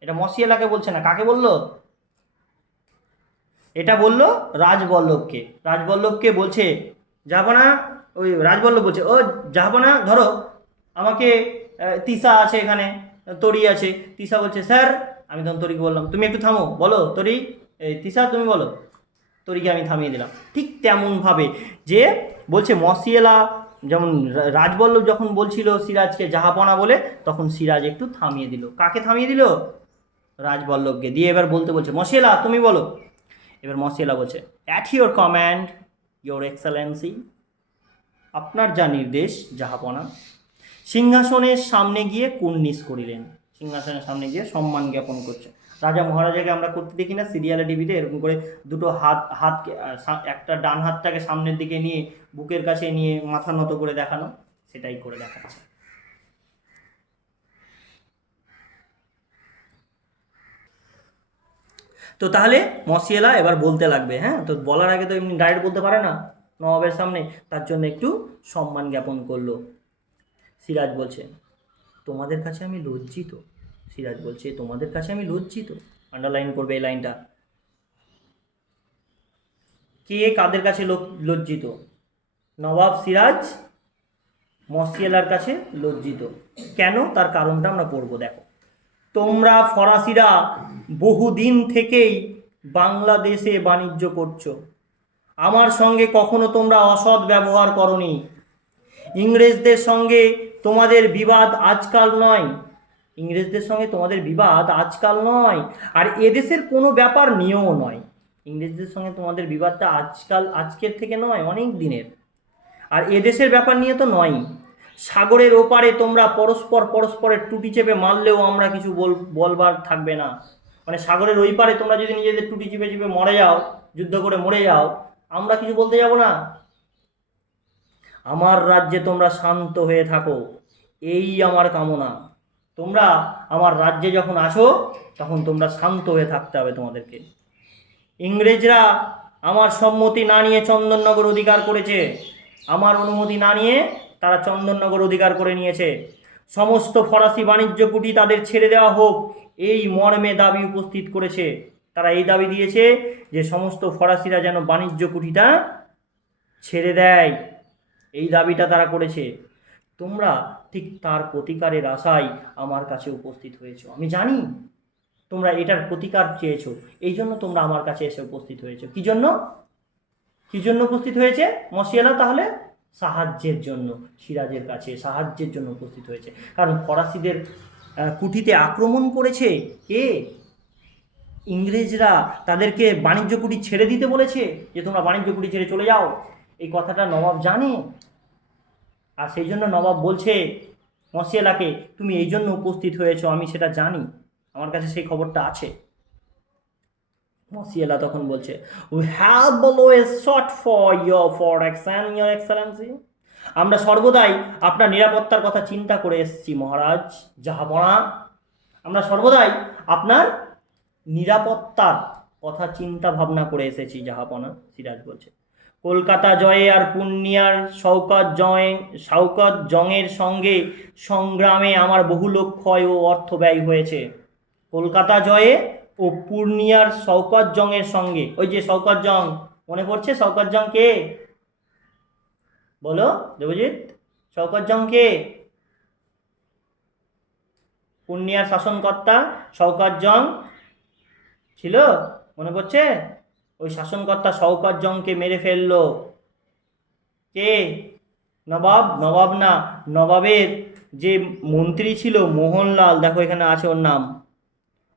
এটা মসিয়েলাকে বলছে না। কাকে বললো? এটা বললো রাজবল্লভকে। রাজবল্লভকে বলছে যাবনা। ওই রাজবল্লভ বলছে ও যাবনা, ধরো আমাকে তিসা আছে এখানে, তরি আছে। তিসা বলছে স্যার, আমি তখন তরিকে বললাম তুমি একটু থামো, বলো তরি, তিসা তুমি বলো। তরিকে আমি থামিয়ে দিলাম। ঠিক তেমনভাবে যে বলছে মসিয়েলা, যেমন রাজবল্লভ যখন বলছিল সিরাজকে জাহাপনা বলে, তখন সিরাজ একটু থামিয়ে দিল। কাকে থামিয়ে দিল? রাজবল্লভকে। দিয়ে এবার বলতে বলছে মসিয়েলা তুমি বলো। এবার মসিয়েলা বলছে at your command your Excellency, আপনার যা নির্দেশ জাহাপনা। সিংহাসনের সামনে গিয়ে কুর্নিশ করিলেন। সিংহাসনের সামনে গিয়ে সম্মান জ্ঞাপন করছে। রাজা মহারাজাকে আমরা করতে দেখি না সিরিয়ালে, টিভিতে, এরকম করে দুটো হাতকে একটা ডান হাতটাকে সামনের দিকে নিয়ে বুকের কাছে নিয়ে মাথা নত করে দেখানো, সেটাই করে দেখাচ্ছে। তো তাহলে মসিয়েলা এবার বলতে লাগবে। হ্যাঁ, তো বলার আগে তো এমনি ডাইরেক্ট বলতে পারে না নবাবের সামনে, তার জন্য একটু সম্মান জ্ঞাপন করলো। সিরাজ বলছে তোমাদের কাছে আমি লজ্জিত। সিরাজ বলছে তোমাদের কাছে আমি লজ্জিত। আন্ডারলাইন করবে এই লাইনটা। কে কাদের কাছে লজ্জিত? নবাব সিরাজ মসিয়েলার কাছে লজ্জিত। কেন? তার কারণটা আমরা পড়বো। দেখো, তোমরা ফরাসিরা বহুদিন থেকেই বাংলাদেশে বাণিজ্য করছো, আমার সঙ্গে কখনো তোমরা অসৎ ব্যবহার করনি। ইংরেজদের সঙ্গে তোমাদের বিবাদ আজকাল নয়, ইংরেজদের সঙ্গে তোমাদের বিবাদ আজকাল নয়, আর এদেশের কোনো ব্যাপার নিয়েও নয়। ইংরেজদের সঙ্গে তোমাদের বিবাদটা আজকের থেকে নয়, অনেক দিনের। আর এদেশের ব্যাপার নিয়ে তো নয়। সাগরের ওপারে তোমরা পরস্পরের টুটি চেপে মারলেও আমরা কিছু বলবার থাকবে না। মানে সাগরের ওই পারে তোমরা যদি নিজেদের টুটি চেপে চেপে মরে যাও, যুদ্ধ করে মরে যাও, আমরা কিছু বলতে যাব না। আমার রাজ্যে তোমরা শান্ত হয়ে থাকো, এই আমার কামনা। তোমরা আমার রাজ্যে যখন আসো তখন তোমরা শান্ত হয়ে থাকতে হবে তোমাদেরকে। ইংরেজরা আমার সম্মতি না নিয়ে চন্দননগর অধিকার করেছে, আমার অনুমতি না নিয়ে তারা চন্দননগর অধিকার করে নিয়েছে। সমস্ত ফরাসি বাণিজ্য কুঠি তাদের ছেড়ে দেওয়া হোক, এই মর্মে দাবি উপস্থিত করেছে। তারা এই দাবি দিয়েছে যে সমস্ত ফরাসিরা যেন বাণিজ্য কুঠিটা ছেড়ে দেয়, এই দাবিটা তারা করেছে। তোমরা ঠিক তার প্রতিকারের আশায় আমার কাছে উপস্থিত হয়েছো। আমি জানি তোমরা এটার প্রতিকার চেয়েছো, এই জন্য তোমরা আমার কাছে এসে উপস্থিত হয়েছো। কি জন্য, কি জন্য উপস্থিত হয়েছে মসিয়েলা? তাহলে সাহায্যের জন্য, সিরাজের কাছে সাহায্যের জন্য উপস্থিত হয়েছে। কারণ ফরাসিদের কুঠিতে আক্রমণ করেছে কে? ইংরেজরা। তাদেরকে বাণিজ্য কুঠি ছেড়ে দিতে বলেছে, যে তোমরা বাণিজ্য কুঠি ছেড়ে চলে যাও। এই কথাটা নবাব জানে, আর সেই জন্য নবাব বলছে মসিয়েলাকে, তুমি এই জন্য উপস্থিত হয়েছো, আমি সেটা জানি, আমার কাছে সেই খবরটা আছে। মসিয়েলা তখন বলছে, we have always thought for your protection your Excellency. আমরা সর্বদাই আপনার নিরাপত্তার কথা চিন্তা করে এসেছি মহারাজ, জাহাপনা। আমরা সর্বদাই আপনার নিরাপত্তার কথা চিন্তা ভাবনা করে এসেছি জাহাপনা, সিরাজ বলছে। কলকাতা জয়ে আর পূর্ণিয়ার শওকত জংয়ের সঙ্গে সংগ্রামে আমার বহু লোক ক্ষয় ও অর্থ ব্যয় হয়েছে। কলকাতা জয়ে ও পূর্ণিয়ার শওকত জংয়ের সঙ্গে, ওই যে শওকত জং, মনে পড়ছে শওকত জং কে? বলো দেবজিৎ, শওকত জং কে? পূর্ণিয়ার শাসনকর্তা শওকত জং ছিল, মনে পড়ছে? ওই শাসনকর্তা শওকত জংকে মেরে ফেললো কে? নবাব। নবাব না, নবাবের যে মন্ত্রী ছিল মোহনলাল, দেখো এখানে আছে ওর নাম।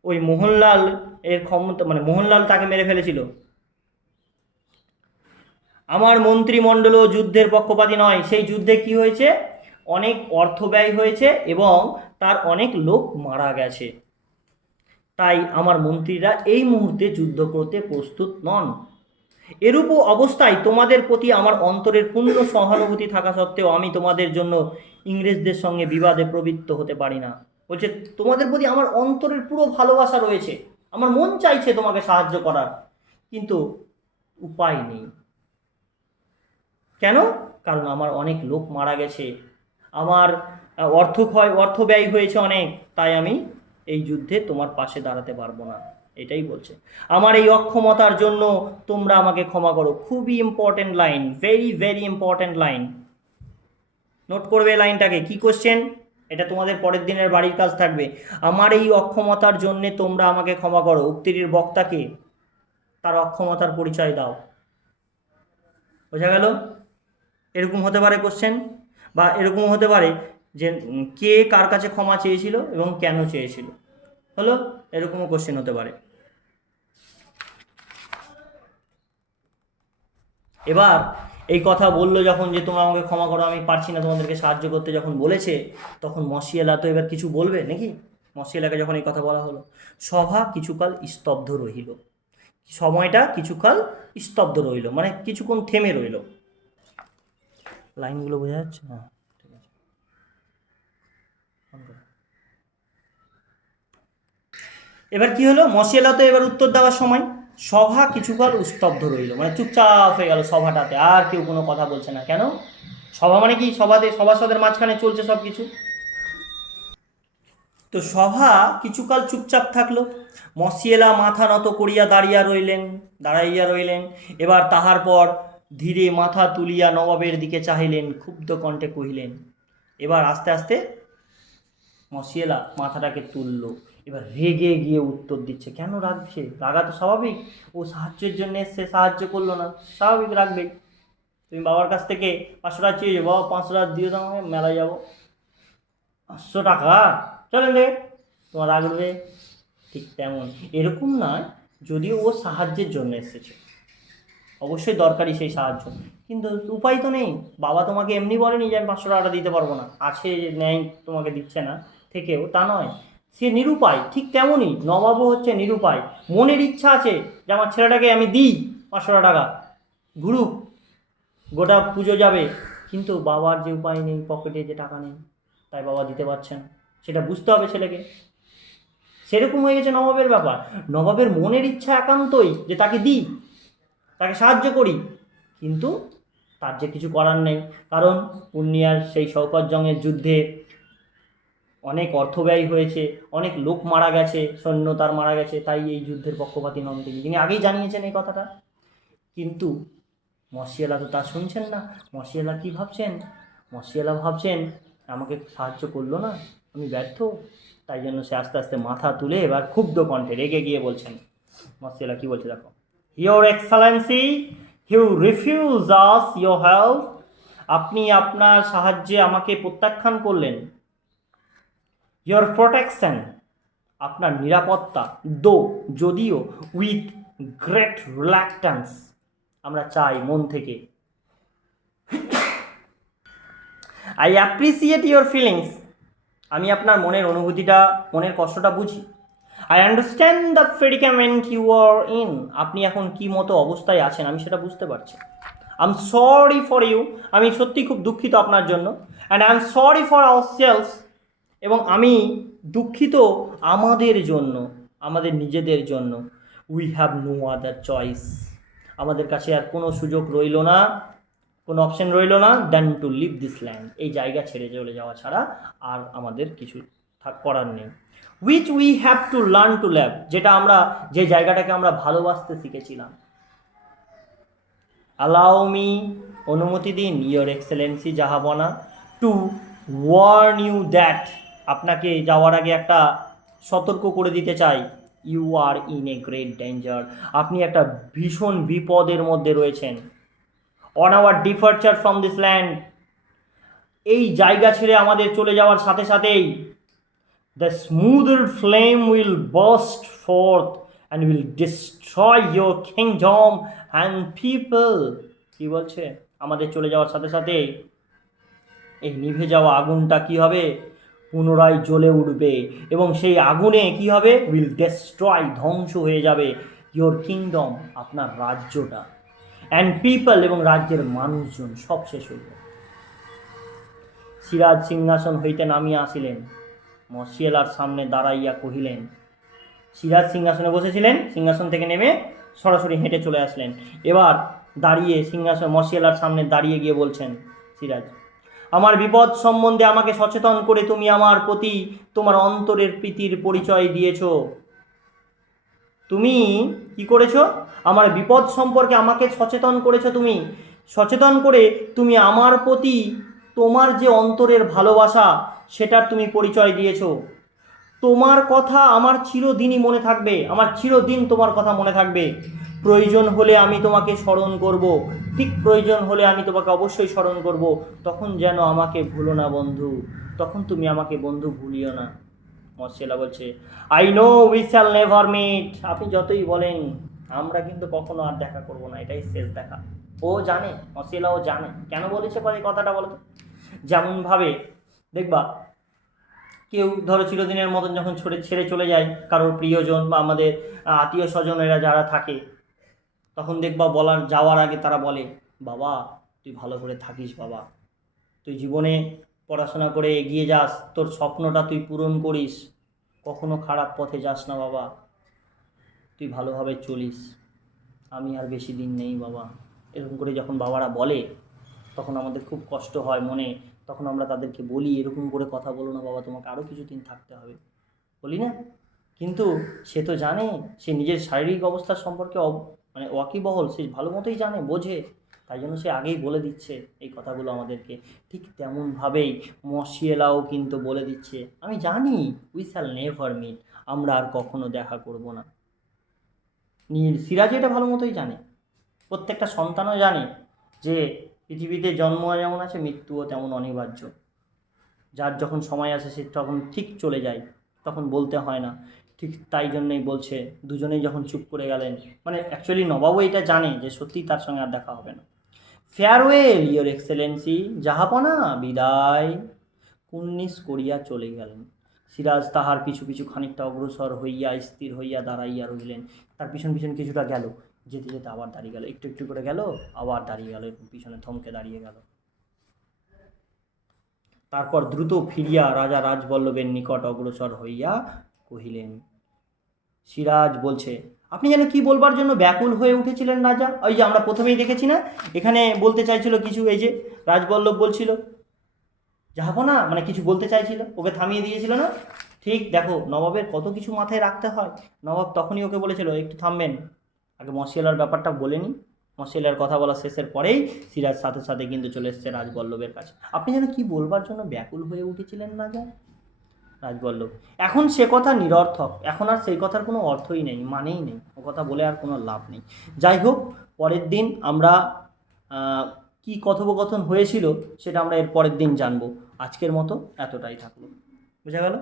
ওই মোহনলাল এর ক্ষমতা, মানে মোহনলাল তাকে মেরে ফেলেছিল। আমার মন্ত্রিমণ্ডলও যুদ্ধের পক্ষপাতী নয়। সেই যুদ্ধে কি হয়েছে? অনেক অর্থ ব্যয় হয়েছে এবং তার অনেক লোক মারা গেছে। তাই আমার মন্ত্রীরা এই মুহূর্তে যুদ্ধ করতে প্রস্তুত নন। এরূপ অবস্থায় তোমাদের প্রতি আমার অন্তরের পূর্ণ সহানুভূতি থাকা সত্ত্বেও আমি তোমাদের জন্য ইংরেজদের সঙ্গে বিবাদে প্রবৃত্ত হতে পারি না। বলছে তোমাদের প্রতি আমার অন্তরের পুরো ভালোবাসা রয়েছে, আমার মন চাইছে তোমাকে সাহায্য করার, কিন্তু উপায় নেই। কেন? কারণ আমার অনেক লোক মারা গেছে, আমার অর্থ ব্যয় হয়েছে অনেক, তাই আমি এই যুদ্ধে তোমার পাশে দাঁড়াতে পারবো না, এটাই বলছে। আমার এই অক্ষমতার জন্য তোমরা আমাকে ক্ষমা করো। খুবই important line, very very important line. Note করবে লাইনটাকে, কি কোশ্চেন এটা তোমাদের পরের দিনের বাড়ির কাজ থাকবে। আমার এই অক্ষমতার জন্যে তোমরা আমাকে ক্ষমা করো। উক্তিটির বক্তাকে তার অক্ষমতার পরিচয় দাও। বোঝা গেল? এরকম হতে পারে কোশ্চেন, বা এরকম হতে পারে যে কে কার কাছে ক্ষমা চেয়েছিল এবং কেন চেয়েছিল, হলো এরকমও কোশ্চেন হতে পারে। এবার এই কথা বললো যখন, যে তোমরা আমাকে ক্ষমা করো, আমি পারছি না তোমাদেরকে সাহায্য করতে, যখন বলেছে তখন মসিয়েলা তো এবার কিছু বলবে নাকি? মসিয়েলাকে যখন এই কথা বলা হলো, সভা কিছুকাল স্তব্ধ রহিল। সময়টা কিছুকাল স্তব্ধ রইল, মানে কিছুক্ষণ থেমে রইল। লাইনগুলো বোঝা যাচ্ছে? হ্যাঁ, ঠিক আছে। এবার কি হলো? মসিয়েলা তো এবার উত্তর দেওয়ার সময়, সভা কিছুকাল স্তব্ধ রইল, মানে চুপচাপ হয়ে গেল সভাটাতে, আর কেউ কোনো কথা বলছে না। কেন? সভা মানে কি? সভাসদের মাঝখানে চলছে সব কিছু। তো সভা কিছুকাল চুপচাপ থাকলো। মসিয়েলা মাথা নত করিয়া দাঁড়াইয়া রইলেন। এবার তাহার পর ধীরে মাথা তুলিয়া নবাবের দিকে চাহিলেন, ক্ষুব্ধ কণ্ঠে কহিলেন। এবার আস্তে আস্তে মসিয়েলা মাথাটাকে তুললো, এবার রেগে গিয়ে উত্তর দিচ্ছে। কেন রাগছে? রাগা তো স্বাভাবিক, ও সাহায্যের জন্য এসছে, সাহায্য করলো না, স্বাভাবিক রাখবেই। তুমি বাবার কাছ থেকে 500 টাকা চেয়ে যাবো, বাবা 500 টাকা দিয়ে দাও, আমাকে মেলায় যাবো। 500 টাকা? চলেন রে, তোমার রাখবে। ঠিক তেমন, এরকম নয়, যদিও ও সাহায্যের জন্য এসেছে, অবশ্যই দরকারি সেই সাহায্য, কিন্তু উপায় তো নেই। বাবা তোমাকে এমনি বলেনি যে আমি 500 টাকাটা দিতে পারবো না, আছে নেই তোমাকে দিচ্ছে না থেকেও, তা নয়, সে নিরুপায়। ঠিক তেমনই নবাবও হচ্ছে নিরুপায়। মনের ইচ্ছা আছে যে আমার ছেলেটাকে আমি দিই 500 টাকা, ঘুরুক, গোটা পুজো যাবে, কিন্তু বাবার যে উপায় নেই, পকেটে যে টাকা নেই, তাই বাবা দিতে পারছেন। সেটা বুঝতে হবে ছেলেকে। সেরকম হয়ে গেছে নবাবের ব্যাপার। নবাবের মনের ইচ্ছা একান্তই যে তাকে দিই, তাকে সাহায্য করি, কিন্তু তার যে কিছু করার নেই, কারণ পূর্ণিয়ার সেই শওকত জংয়ের যুদ্ধে অনেক অর্থ ব্যয় হয়েছে, অনেক লোক মারা গেছে, সৈন্য তার মারা গেছে, তাই এই যুদ্ধের পক্ষপাতী নন তিনি আগেই জানিয়েছেন এই কথাটা। কিন্তু মসিয়ালা তো তা শুনছেন না। মসিয়ালা কি ভাবছেন? মসিয়ালা ভাবছেন আমাকে সাহায্য করলো না, আমি ব্যর্থ। তাই জন্য সে আস্তে আস্তে মাথা তুলে এবার ক্ষুব্ধ কণ্ঠে রেগে গিয়ে বলছেন, মসিয়ালা কি বলছে দেখো, your excellency, you refuse us your help, আপনি আপনার সাহায্যে আমাকে প্রত্যাখ্যান করলেন। ইয়োর প্রোটেকশন, আপনার নিরাপত্তা, যদিও উইথ গ্রেট রিল্যাক্টেন্স, আমরা চাই মন থেকে। আই অ্যাপ্রিসিয়েট ইয়োর ফিলিংস, আমি আপনার মনের অনুভূতিটা, মনের কষ্টটা বুঝি। I understand the predicament you are in, আপনি এখন কী মতো অবস্থায় আছেন আমি সেটা বুঝতে পারছি। I am sorry for you, আমি সত্যি খুব দুঃখিত আপনার জন্য। And I am sorry for ourselves, এবং আমি দুঃখিত আমাদের জন্য, আমাদের নিজেদের জন্য। We have no other choice, আমাদের কাছে আর কোনো সুযোগ রইল না, কোনো অপশন রইল না than to leave this land, এই জায়গা ছেড়ে চলে যাওয়া ছাড়া আর আমাদের কিছু করার নেই। Which we have to learn to love, যেটা আমরা, যে জায়গাটাকে আমরা ভালোবাসতে শিখেছিলাম। অ্যালাউ মি, অনুমতি দিন, ইয়োর এক্সেলেন্সি, জাহাপনা, টু ওয়ার্ন ইউ দ্যাট, আপনাকে যাওয়ার আগে একটা সতর্ক করে দিতে চাই। You are in a great danger, আপনি একটা ভীষণ বিপদের মধ্যে রয়েছেন। On our departure from this land, এই জায়গা ছেড়ে আমাদের চলে যাওয়ার সাথে সাথেই the smoothed flame will burst forth and will destroy your kingdom and people. কী বলছে? আমাদের চলে যাওয়ার সাথে সাথে এই নিভে যাওয়া আগুনটা কি হবে? পুনরায় জ্বলে উঠবে, এবং সেই আগুনে কি হবে? উইল ডিস্ট্রয়, ধ্বংস হয়ে যাবে, ইয়োর কিংডম, আপনার রাজ্যটা, অ্যান্ড পিপল, এবং রাজ্যের মানুষজন, সব শেষ হয়ে যাবে। সিরাজ সিংহাসন হইতে নামিয়া আসিলেন, মসিয়েলার সামনে দাঁড়াইয়া কহিলেন, সিরাজ সিংহাসনে বসেছিলেন, সিংহাসন থেকে নেমে সরাসরি হেঁটে চলে আসলেন। এবার দাঁড়িয়ে সিংহাসন মসিয়েলার সামনে দাঁড়িয়ে গিয়ে বলছেন, সিরাজ, আমার বিপদ সম্বন্ধে আমাকে সচেতন করে তুমি আমার প্রতি তোমার অন্তরের প্রীতির পরিচয় দিয়েছ। তুমি কি করেছ? আমার বিপদ সম্পর্কে আমাকে সচেতন করেছ, তুমি সচেতন করে তুমি আমার প্রতি তোমার যে অন্তরের ভালোবাসা সেটার তুমি পরিচয় দিয়েছ। তোমার কথা আমার চিরদিনই মনে থাকবে, আমার চিরদিন তোমার কথা মনে থাকবে। প্রয়োজন হলে আমি তোমাকে স্মরণ করব, ঠিক প্রয়োজন হলে আমি তোমাকে অবশ্যই স্মরণ করব। তখন যেন আমাকে ভুলো না বন্ধু, তখন তুমি আমাকে বন্ধু ভুলিও না। মসিয়েলা বলছে, I know we shall never meet, আপনি যতই বলেন আমরা কিন্তু কখনো আর দেখা করব না, এটাই শেষ দেখা। ও জানে, মসিয়েলাও জানে। কেন বলেছে পরে কথাটা বলো তো? যেমনভাবে দেখবা, কেউ ধরো চিরদিনের মতন যখন ছেড়ে চলে যায় কারোর প্রিয়জন বা আমাদের আত্মীয় স্বজনেরা যারা থাকে, তখন দেখবা যাওয়ার আগে তারা বলে, বাবা তুই ভালো করে থাকিস, বাবা তুই জীবনে পড়াশোনা করে এগিয়ে যাস, তোর স্বপ্নটা তুই পূরণ করিস, কখনো খারাপ পথে যাস না বাবা, তুই ভালোভাবে চলিস, আমি আর বেশি দিন নেই বাবা। এরকম করে যখন বাবারা বলে তখন আমাদের খুব কষ্ট হয় মনে, তখন আমরা তাদেরকে বলি, এরকম করে কথা বলো না বাবা, তোমাকে আরও কিছুদিন থাকতে হবে, বলি না? কিন্তু সে তো জানে, সে নিজের শারীরিক অবস্থার সম্পর্কে মানে ওয়াকিবহল, সে ভালো মতোই জানে, বোঝে, তাই জন্য সে আগেই বলে দিচ্ছে এই কথাগুলো আমাদেরকে। ঠিক তেমনভাবেই মসিয়েলাও কিন্তু বলে দিচ্ছে, আমি জানি উই শ্যাল নেভার মিট, আমরা আর কখনো দেখা করব না। সিরাজ এটা ভালো মতোই জানে, প্রত্যেকটা সন্তানও জানে যে পৃথিবীতে জন্ম যেমন আছে মৃত্যুও তেমন অনিবার্য। যার যখন সময় আসে সে তখন ঠিক চলে যায়, তখন বলতে হয় না। ঠিক তাই জন্যই বলছে, দুজনেই যখন চুপ করে গেলেন, মানে অ্যাকচুয়ালি নবাবও এটা জানে যে সত্যিই তার সঙ্গে আর দেখা হবে না। ফেয়ারওয়েল ইয়োর এক্সেলেন্সি, জাহাপনা বিদায়, কুন্নিস করিয়া চলে গেলেন। সিরাজ তাহার পিছু পিছু খানিকটা অগ্রসর হইয়া স্থির হইয়া দাঁড়াইয়া রইলেন। তার পিছন পিছন কিছুটা গেল, যেতে যেতে আবার দাঁড়িয়ে গেল, একটু একটু করে গেল, আবার দাঁড়িয়ে গেল, পিছনে থমকে দাঁড়িয়ে গেল। তারপর দ্রুত ফিরিয়া রাজা রাজবল্লভের নিকট অগ্রসর হইয়া কহিলেন। সিরাজ বলছে, আপনি যেন কি বলবার জন্য ব্যাকুল হয়ে উঠেছিলেন রাজা? ওই যে আমরা প্রথমেই দেখেছি না, এখানে বলতে চাইছিল কিছু, এই যে রাজবল্লভ বলছিল যাবো না, মানে কিছু বলতে চাইছিল, ওকে থামিয়ে দিয়েছিল না? ঠিক দেখো, নবাবের কত কিছু মাথায় রাখতে হয়। নবাব তখনই ওকে বলেছিল একটু থামবেন, আগে মশিয়ালার ব্যাপারটা বলে নি। মশিয়ালার কথা বলা শেষের পরেই সিরাজ সাথে সাথে কিন্তু চলে এসছে রাজবল্লভের কাছে। আপনি যেন কি বলবার জন্য ব্যাকুল হয়ে উঠেছিলেন রাজা? রাজবল্লভ, এখন সে কথা নিরর্থক, এখন আর সেই কথার কোনো অর্থই নেই, মানেই নেই, ও কথা বলে আর কোনো লাভ নেই। যাই হোক, পরের দিন আমরা কি কথোপকথন হয়েছিল সেটা আমরা এর পরের দিন জানবো। আজকের মতো এতটাই থাকলো। বোঝা গেল?